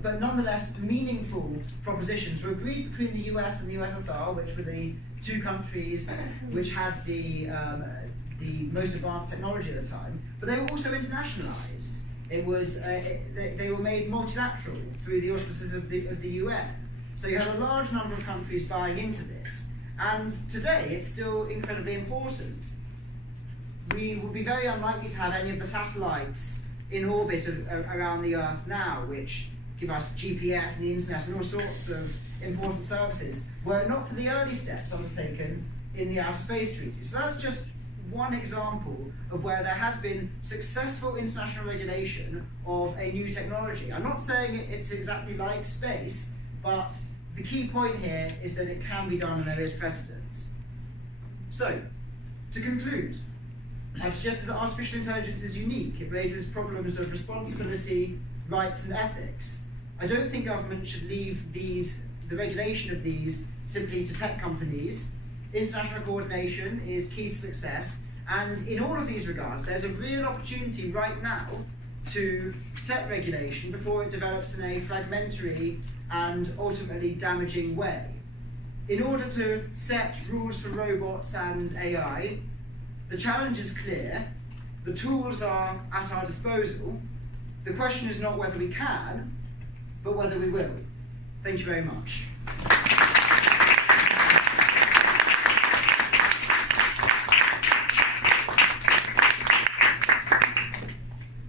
but nonetheless meaningful propositions were agreed between the US and the USSR, which were the two countries which had the most advanced technology at the time, but they were also internationalized. It was they were made multilateral through the auspices of the UN. So you have a large number of countries buying into this, and today it's still incredibly important. We would be very unlikely to have any of the satellites in orbit around the Earth now, which give us GPS and the internet and all sorts of important services, were it not for the early steps undertaken in the Outer Space Treaty. So that's just one example of where there has been successful international regulation of a new technology. I'm not saying it's exactly like space, but the key point here is that it can be done and there is precedent. So, to conclude, I've suggested that artificial intelligence is unique. It raises problems of responsibility, rights, and ethics. I don't think government should leave the regulation of these simply to tech companies. International coordination is key to success, and in all of these regards, there's a real opportunity right now to set regulation before it develops in a fragmentary and ultimately damaging way. In order to set rules for robots and AI, the challenge is clear, the tools are at our disposal. The question is not whether we can, but whether we will. Thank you very much.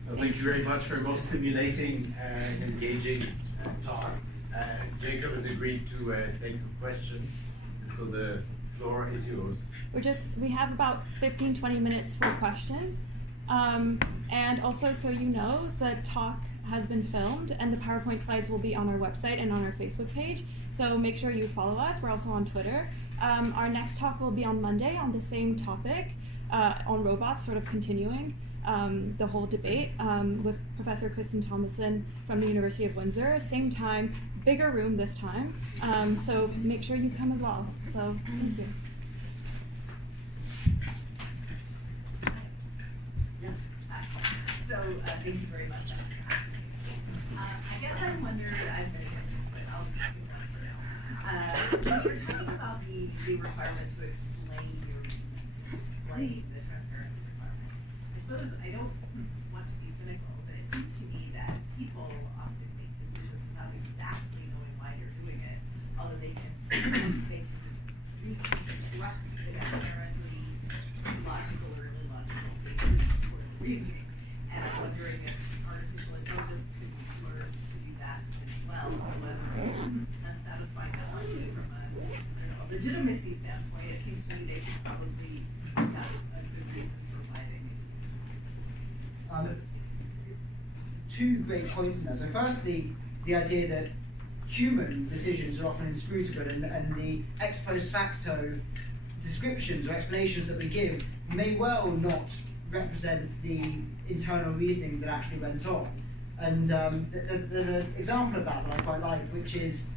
Well, thank you very much for a most stimulating and engaging talk. Jacob has agreed to take some questions, so the floor is yours. We have about 15-20 minutes for questions. And also, so you know, the talk has been filmed and the PowerPoint slides will be on our website and on our Facebook page. So make sure you follow us. We're also on Twitter. Our next talk will be on Monday on the same topic, on robots, sort of continuing the whole debate with Professor Kristen Thomason from the University of Windsor. Same time, bigger room this time. So make sure you come as well. So thank you. So thank you very much. I guess I wondered, I've been answering, but I'll just keep that for now. When you're talking about the requirement to explain your reasons, to explain the transparency requirement, I suppose I don't want to be cynical, but it seems to me that people often make decisions without exactly knowing why they're doing it, although they can Two great points in there. So firstly, the idea that human decisions are often inscrutable, and the ex post facto descriptions or explanations that we give may well not represent the internal reasoning that actually went on. And there's an example of that I quite like, which is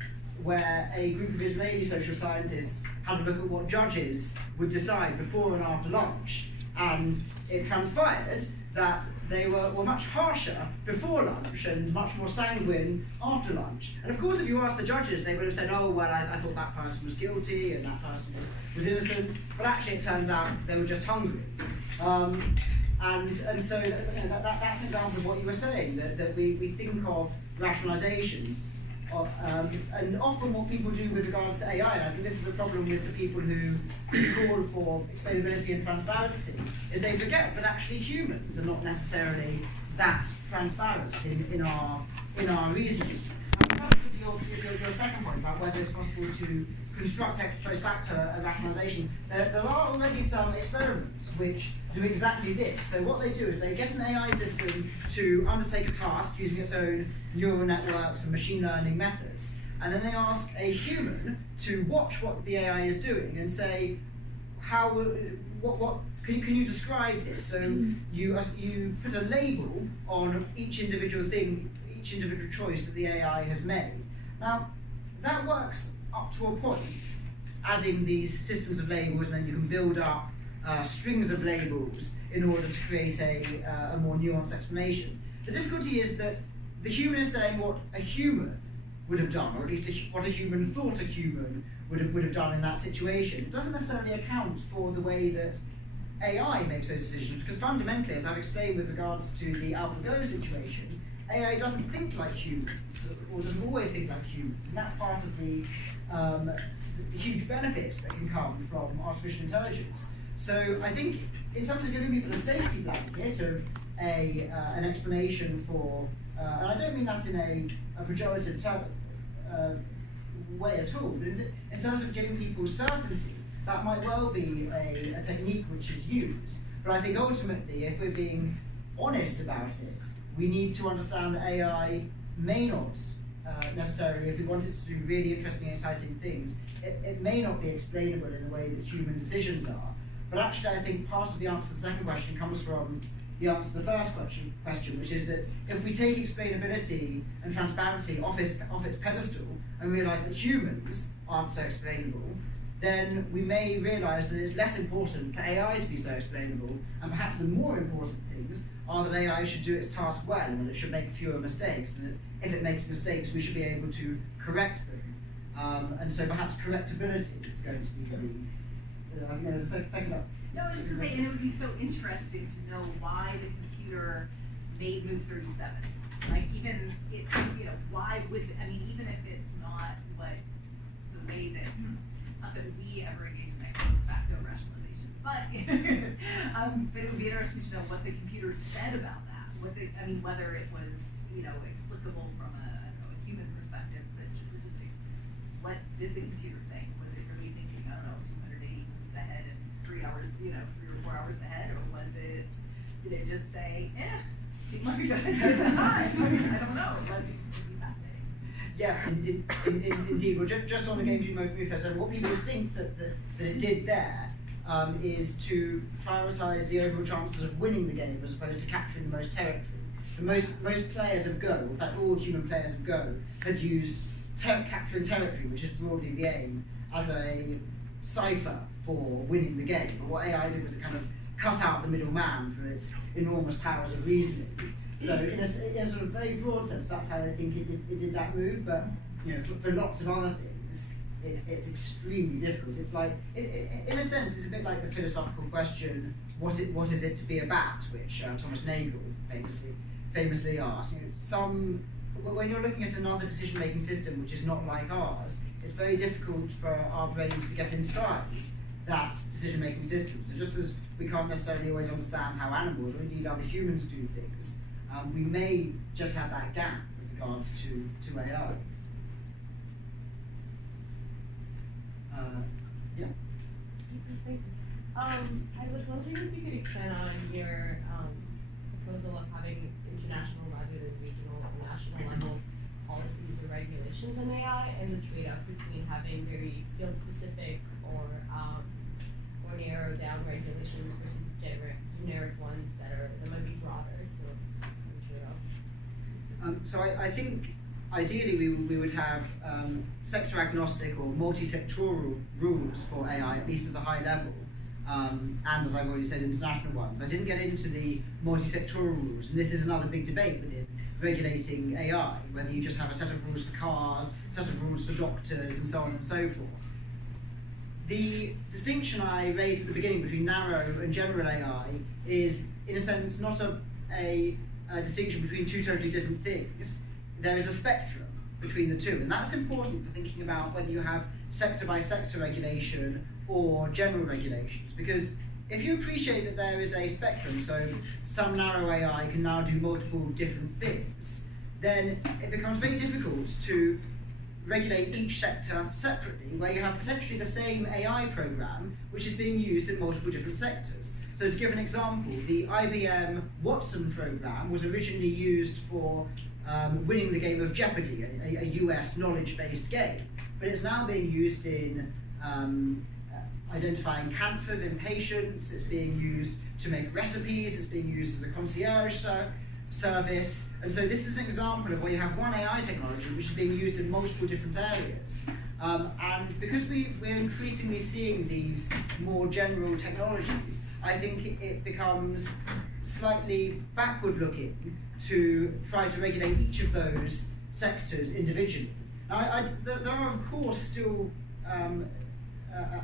where a group of Israeli social scientists had a look at what judges would decide before and after lunch, and it transpired that they were much harsher before lunch and much more sanguine after lunch. And of course, if you asked the judges, they would have said, oh, well, I thought that person was guilty and that person was innocent, but actually it turns out they were just hungry. And so that's an example of what you were saying, that we think of rationalizations, and often what people do with regards to AI, and I think this is a problem with the people who call for explainability and transparency, is they forget that actually humans are not necessarily that transparent in our reasoning. Your second point about whether it's possible to construct ex post facto rationalization, there are already some experiments which do exactly this. So what they do is they get an AI system to undertake a task using its own neural networks and machine learning methods, and then they ask a human to watch what the AI is doing and say, what can you describe this? So you put a label on each individual thing, each individual choice that the AI has made. Now, that works up to a point, adding these systems of labels, and then you can build up strings of labels in order to create a more nuanced explanation. The difficulty is that the human is saying what a human would have done, or at least what a human thought a human would have done in that situation. It doesn't necessarily account for the way that AI makes those decisions, because fundamentally, as I've explained with regards to the AlphaGo situation, AI doesn't think like humans, or doesn't always think like humans, and that's part of the huge benefits that can come from artificial intelligence. So I think in terms of giving people a safety blanket of an explanation for, and I don't mean that in a pejorative way at all, but in terms of giving people certainty, that might well be a technique which is used. But I think ultimately, if we're being honest about it, we need to understand that AI may not necessarily, if we want it to do really interesting and exciting things, it may not be explainable in the way that human decisions are. But actually, I think part of the answer to the second question comes from the answer to the first question, which is that if we take explainability and transparency off its pedestal and realise that humans aren't so explainable, then we may realise that it's less important for AI to be so explainable, and perhaps the more important things are that AI should do its task well, and that it should make fewer mistakes, and that if it makes mistakes, we should be able to correct them. And so perhaps correctability is going to be the, I think there's a second up. No, I was just going to say, and it would be so interesting to know why the computer made move 37. Like, even, why would, even if it's not what the way that, not that we ever engage in ex post facto rationalization, but it would be interesting to know what the computer said about that. Whether it was, explicable from a human perspective, but just what did the computer think? Was it really thinking, 280 moves ahead and 3 hours, 3 or 4 hours ahead, or did it just say, seemed like a good idea at the time? I don't know. It'd be fascinating. Yeah, indeed. Well, just on the game to move there, so what people think that it did there is to prioritise the overall chances of winning the game as opposed to capturing the most territory. Most players of Go, in fact all human players of Go, have used capturing territory, which is broadly the aim, as a cipher for winning the game. But what AI did was it kind of cut out the middleman for its enormous powers of reasoning. So in a sort of very broad sense, that's how they think it did that move. But for lots of other things, it's extremely difficult. It's like, in a sense, it's a bit like the philosophical question, what is it to be a bat, which Thomas Nagel famously asked. When you're looking at another decision-making system which is not like ours, it's very difficult for our brains to get inside that decision-making system. So just as we can't necessarily always understand how animals, or indeed other humans, do things, we may just have that gap with regards to AI. Yeah. I was wondering if you could expand on your proposal of having international rather than regional or national level policies or regulations in AI, and the trade-off between having very field-specific or narrowed down regulations versus generic ones that might be broader. So the trade-off. So I think ideally we would have sector agnostic or multi-sectoral rules for AI, at least at a high level, and as I've already said, international ones. I didn't get into the multi-sectoral rules, and this is another big debate within regulating AI, whether you just have a set of rules for cars, a set of rules for doctors, and so on and so forth. The distinction I raised at the beginning between narrow and general AI is, in a sense, not a distinction between two totally different things. There is a spectrum between the two, and that's important for thinking about whether you have sector-by-sector regulation or general regulations, because if you appreciate that there is a spectrum, so some narrow AI can now do multiple different things, then it becomes very difficult to regulate each sector separately, where you have potentially the same AI program which is being used in multiple different sectors. So to give an example, the IBM Watson program was originally used for winning the game of Jeopardy, a US knowledge-based game, but it's now being used in identifying cancers in patients, it's being used to make recipes, it's being used as a concierge service, and so this is an example of where you have one AI technology which is being used in multiple different areas. And because we're increasingly seeing these more general technologies, I think it becomes slightly backward-looking to try to regulate each of those sectors individually. Now, there are, of course, still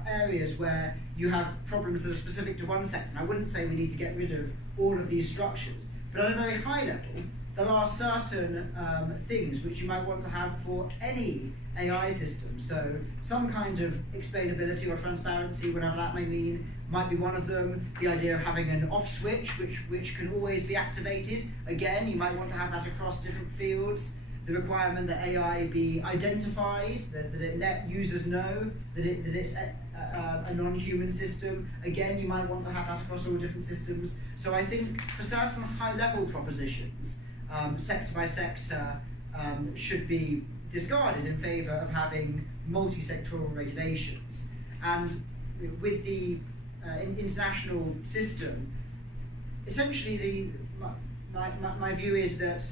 areas where you have problems that are specific to one sector. And I wouldn't say we need to get rid of all of these structures, but at a very high level, there are certain things which you might want to have for any AI system. So some kind of explainability or transparency, whatever that may mean, might be one of them. The idea of having an off switch, which can always be activated. Again, you might want to have that across different fields. The requirement that AI be identified, that it let users know that it's a non-human system. Again, you might want to have that across all different systems. So I think for certain high-level propositions, sector by sector should be discarded in favour of having multi-sectoral regulations. And with the international system, essentially my view is that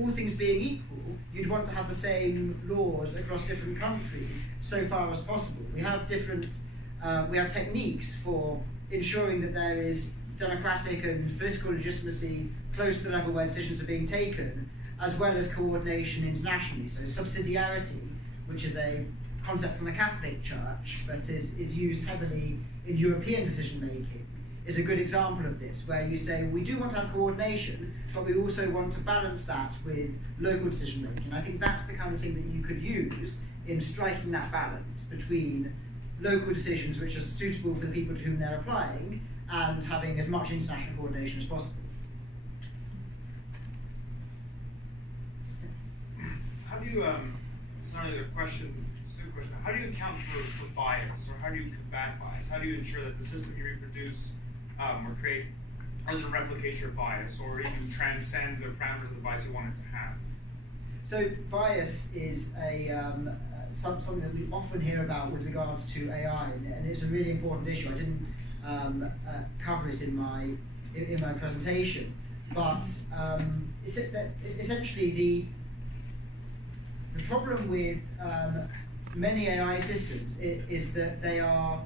all things being equal, you'd want to have the same laws across different countries so far as possible. We have techniques for ensuring that there is democratic and political legitimacy close to the level where decisions are being taken, as well as coordination internationally. So subsidiarity, which is a concept from the Catholic Church, but is used heavily in European decision making, is a good example of this, where you say we do want to have coordination, but we also want to balance that with local decision making. And I think that's the kind of thing that you could use in striking that balance between local decisions which are suitable for the people to whom they're applying and having as much international coordination as possible. How do you, it's not a question, how do you account for bias, or how do you combat bias? How do you ensure that the system you reproduce or create doesn't replicate your bias, or even transcend the parameters of the bias you want it to have? So bias is something that we often hear about with regards to AI, and it's a really important issue. I didn't cover it in my presentation, but essentially the problem with many AI systems is that they are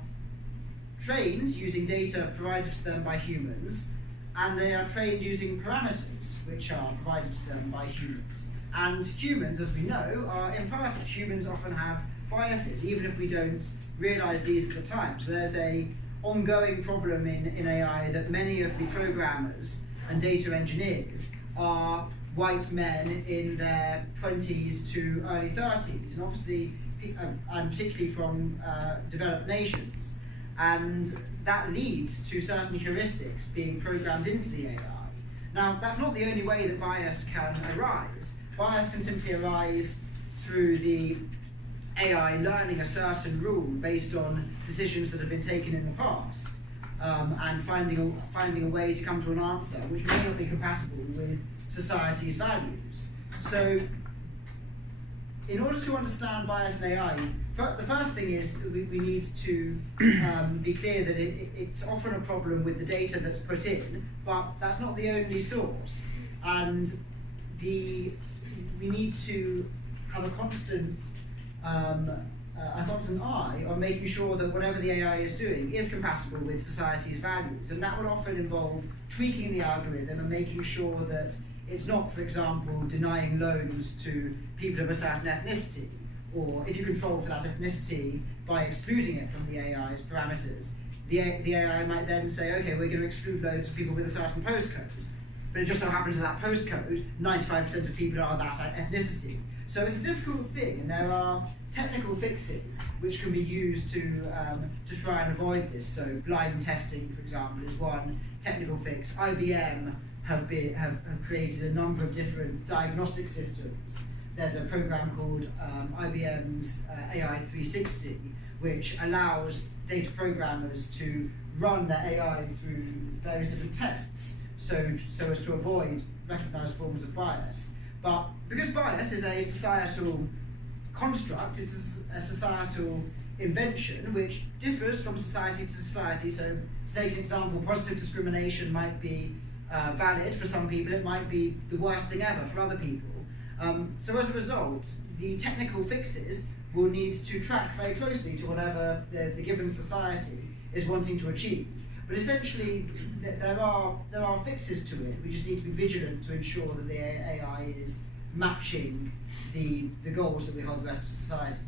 trained using data provided to them by humans, and they are trained using parameters which are provided to them by humans. And humans, as we know, are imperfect. Humans often have biases, even if we don't realize these at the time. So there's an ongoing problem in AI that many of the programmers and data engineers are white men in their 20s to early 30s, and obviously, and particularly from developed nations. And that leads to certain heuristics being programmed into the AI. Now, that's not the only way that bias can arise. Bias can simply arise through the AI learning a certain rule based on decisions that have been taken in the past. and finding a way to come to an answer which may not be compatible with society's values. So, in order to understand bias in AI, the first thing is that we need to be clear that it's often a problem with the data that's put in, but that's not the only source. And we need to have a constant eye on making sure that whatever the AI is doing is compatible with society's values. And that will often involve tweaking the algorithm and making sure that it's not, for example, denying loans to people of a certain ethnicity, or if you control for that ethnicity by excluding it from the AI's parameters, the AI might then say, okay, we're going to exclude loans of people with a certain postcode. But it just so happens that postcode, 95% of people are that ethnicity. So it's a difficult thing, and there are technical fixes which can be used to try and avoid this. So blind testing, for example, is one technical fix. IBM have created a number of different diagnostic systems. There's a program called IBM's AI 360, which allows data programmers to run their AI through various different tests, so as to avoid recognized forms of bias. But because bias is a societal construct, it's a societal invention which differs from society to society. So, to take an example, positive discrimination might be valid for some people, it might be the worst thing ever for other people. So as a result, the technical fixes will need to track very closely to whatever the given society is wanting to achieve. But essentially, there are fixes to it. We just need to be vigilant to ensure that the AI is matching the goals that we hold the rest of society to.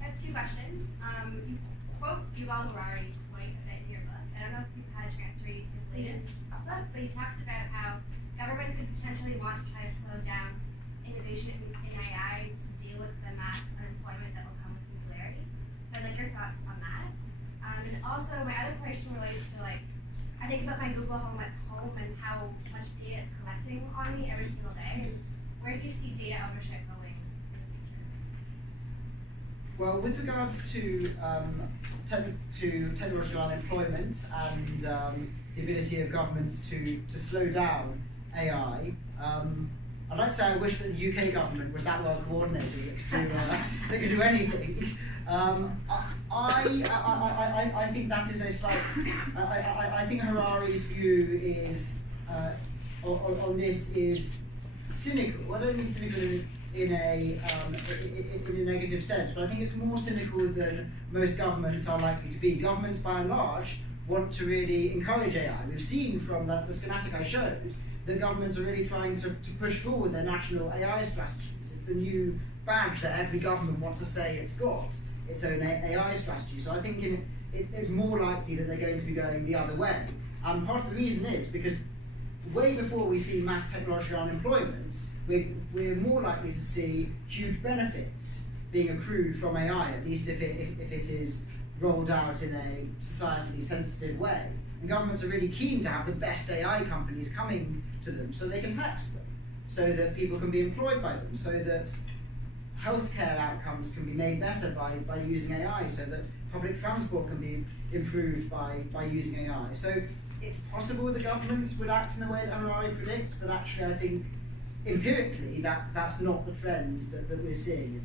I have two questions. You quote Yuval Harari quite a bit in your book. I don't know if you've had a chance to read his latest book, but he talks about how governments could potentially want to try to slow down innovation in AI to deal with the mass unemployment that will come with singularity. So I'd like your thoughts on that. And also, my other question relates to, like, I think about my Google Home at home and how much data it's collecting on me every single day. And where do you see data ownership going in the future? Well, with regards to technological unemployment and the ability of governments to slow down AI, I'd like to say I wish that the UK government was that well coordinated that could do anything. I think that is a slight. I think Harari's view is on this is cynical. I don't mean cynical in a negative sense, but I think it's more cynical than most governments are likely to be. Governments, by and large, want to really encourage AI. We've seen from the schematic I showed that governments are really trying to push forward their national AI strategies. It's the new badge that every government wants to say it's got its own AI strategy. So I think it's more likely that they're going to be going the other way. And part of the reason is because way before we see mass technological unemployment, we're more likely to see huge benefits being accrued from AI, at least if it is rolled out in a societally sensitive way. And governments are really keen to have the best AI companies coming to them so they can tax them, so that people can be employed by them, so that healthcare outcomes can be made better by using AI, so that public transport can be improved by using AI. So it's possible the governments would act in the way that Harari predicts, but actually I think empirically that's not the trend that we're seeing.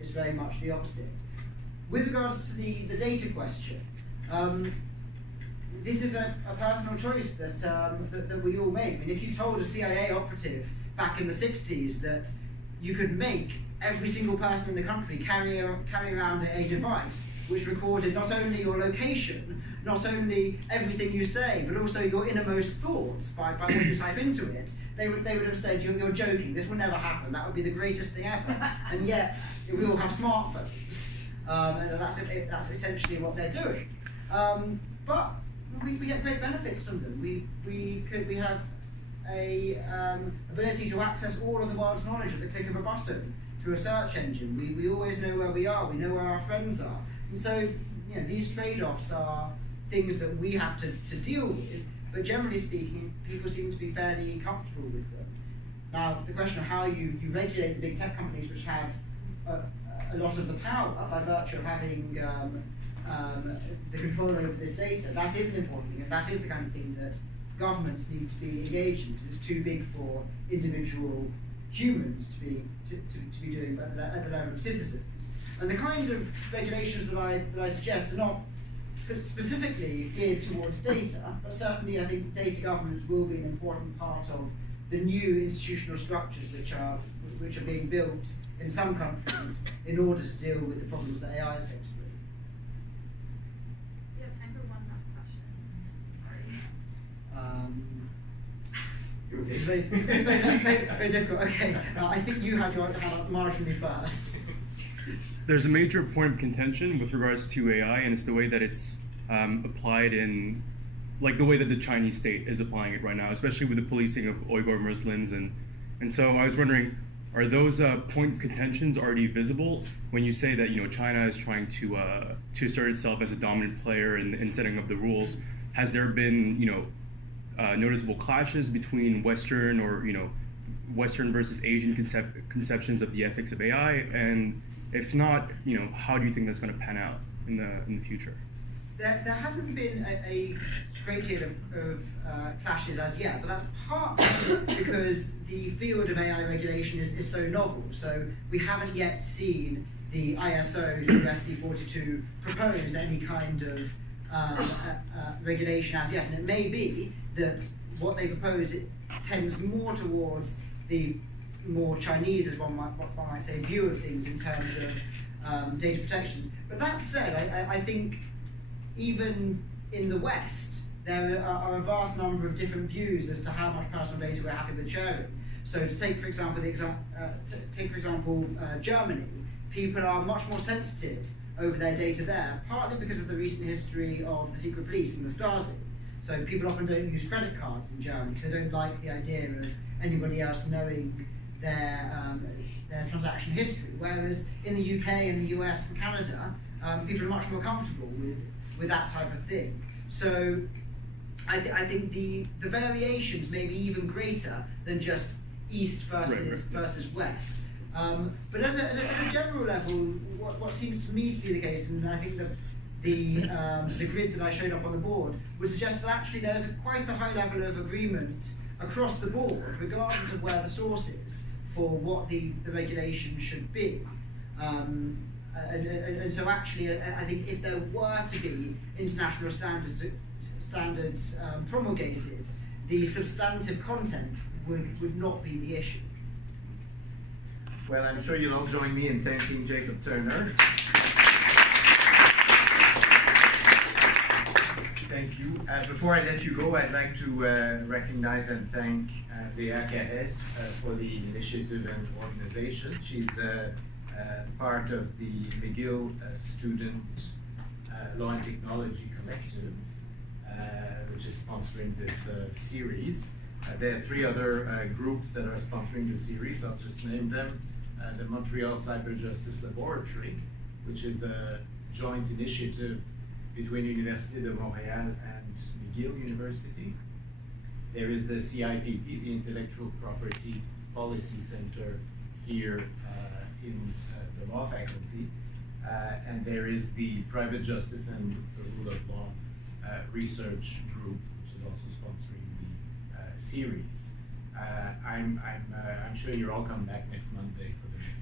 It's very much the opposite. With regards to the data question, this is a personal choice that we all make. I mean, if you told a CIA operative back in the 60s that you could make every single person in the country carry around a device which recorded not only your location, not only everything you say, but also your innermost thoughts by what you type into it, they would have said, you're joking, this will never happen, that would be the greatest thing ever. And yet, we all have smartphones, and that's essentially what they're doing. But we get great benefits from them. We have a ability to access all of the world's knowledge at the click of a button through a search engine. We always know where we are, we know where our friends are. And so, these trade-offs are things that we have to deal with, but generally speaking, people seem to be fairly comfortable with them. Now, the question of how you regulate the big tech companies which have a lot of the power by virtue of having the control over this data, that is an important thing, and that is the kind of thing that governments need to be engaged in, because it's too big for individual humans to be doing at the level of citizens. And the kind of regulations that I suggest are not specifically geared towards data, but certainly I think data governance will be an important part of the new institutional structures which are being built in some countries in order to deal with the problems that AI is going to bring. We have time for one last question. Sorry. It's very difficult. Okay, I think you had your hand up marginally first. There's a major point of contention with regards to AI, and it's the way that it's applied in, like the way that the Chinese state is applying it right now, especially with the policing of Uyghur Muslims. And so I was wondering, are those point of contentions already visible when you say that China is trying to assert itself as a dominant player in setting up the rules? Has there been noticeable clashes between Western or Western versus Asian conceptions of the ethics of AI? And if not, how do you think that's going to pan out in the future? There hasn't been a great deal of clashes as yet, but that's partly because the field of AI regulation is so novel. So we haven't yet seen the ISO USC 42 propose any kind of regulation as yet, and it may be that what they propose tends more towards the more Chinese, as one might say, view of things in terms of data protections. But that said, I think even in the West, there are a vast number of different views as to how much personal data we're happy with sharing. So to take, for example, Germany, people are much more sensitive over their data there, partly because of the recent history of the secret police and the Stasi. So people often don't use credit cards in Germany because they don't like the idea of anybody else knowing their transaction history. Whereas in the UK and the US and Canada, people are much more comfortable with that type of thing. So I think the variations may be even greater than just East versus West. But at a general level, what seems to me to be the case, and I think that the grid that I showed up on the board would suggest that actually there's quite a high level of agreement across the board, regardless of where the source is, for what the regulation should be. And so actually, I think if there were to be international standards promulgated, the substantive content would not be the issue. Well, I'm sure you'll all join me in thanking Jacob Turner. Thank you. Before I let you go, I'd like to recognize and thank the AKS for the initiative and organization. She's part of the McGill Student Law and Technology Collective, which is sponsoring this series. There are three other groups that are sponsoring the series. I'll just name them. The Montreal Cyber Justice Laboratory, which is a joint initiative between Université de Montréal and McGill University. There is the CIPP, the Intellectual Property Policy Center here in the law faculty. And there is the Private Justice and the Rule of Law Research Group, which is also sponsoring the series. I'm sure you'll all come back next Monday for the next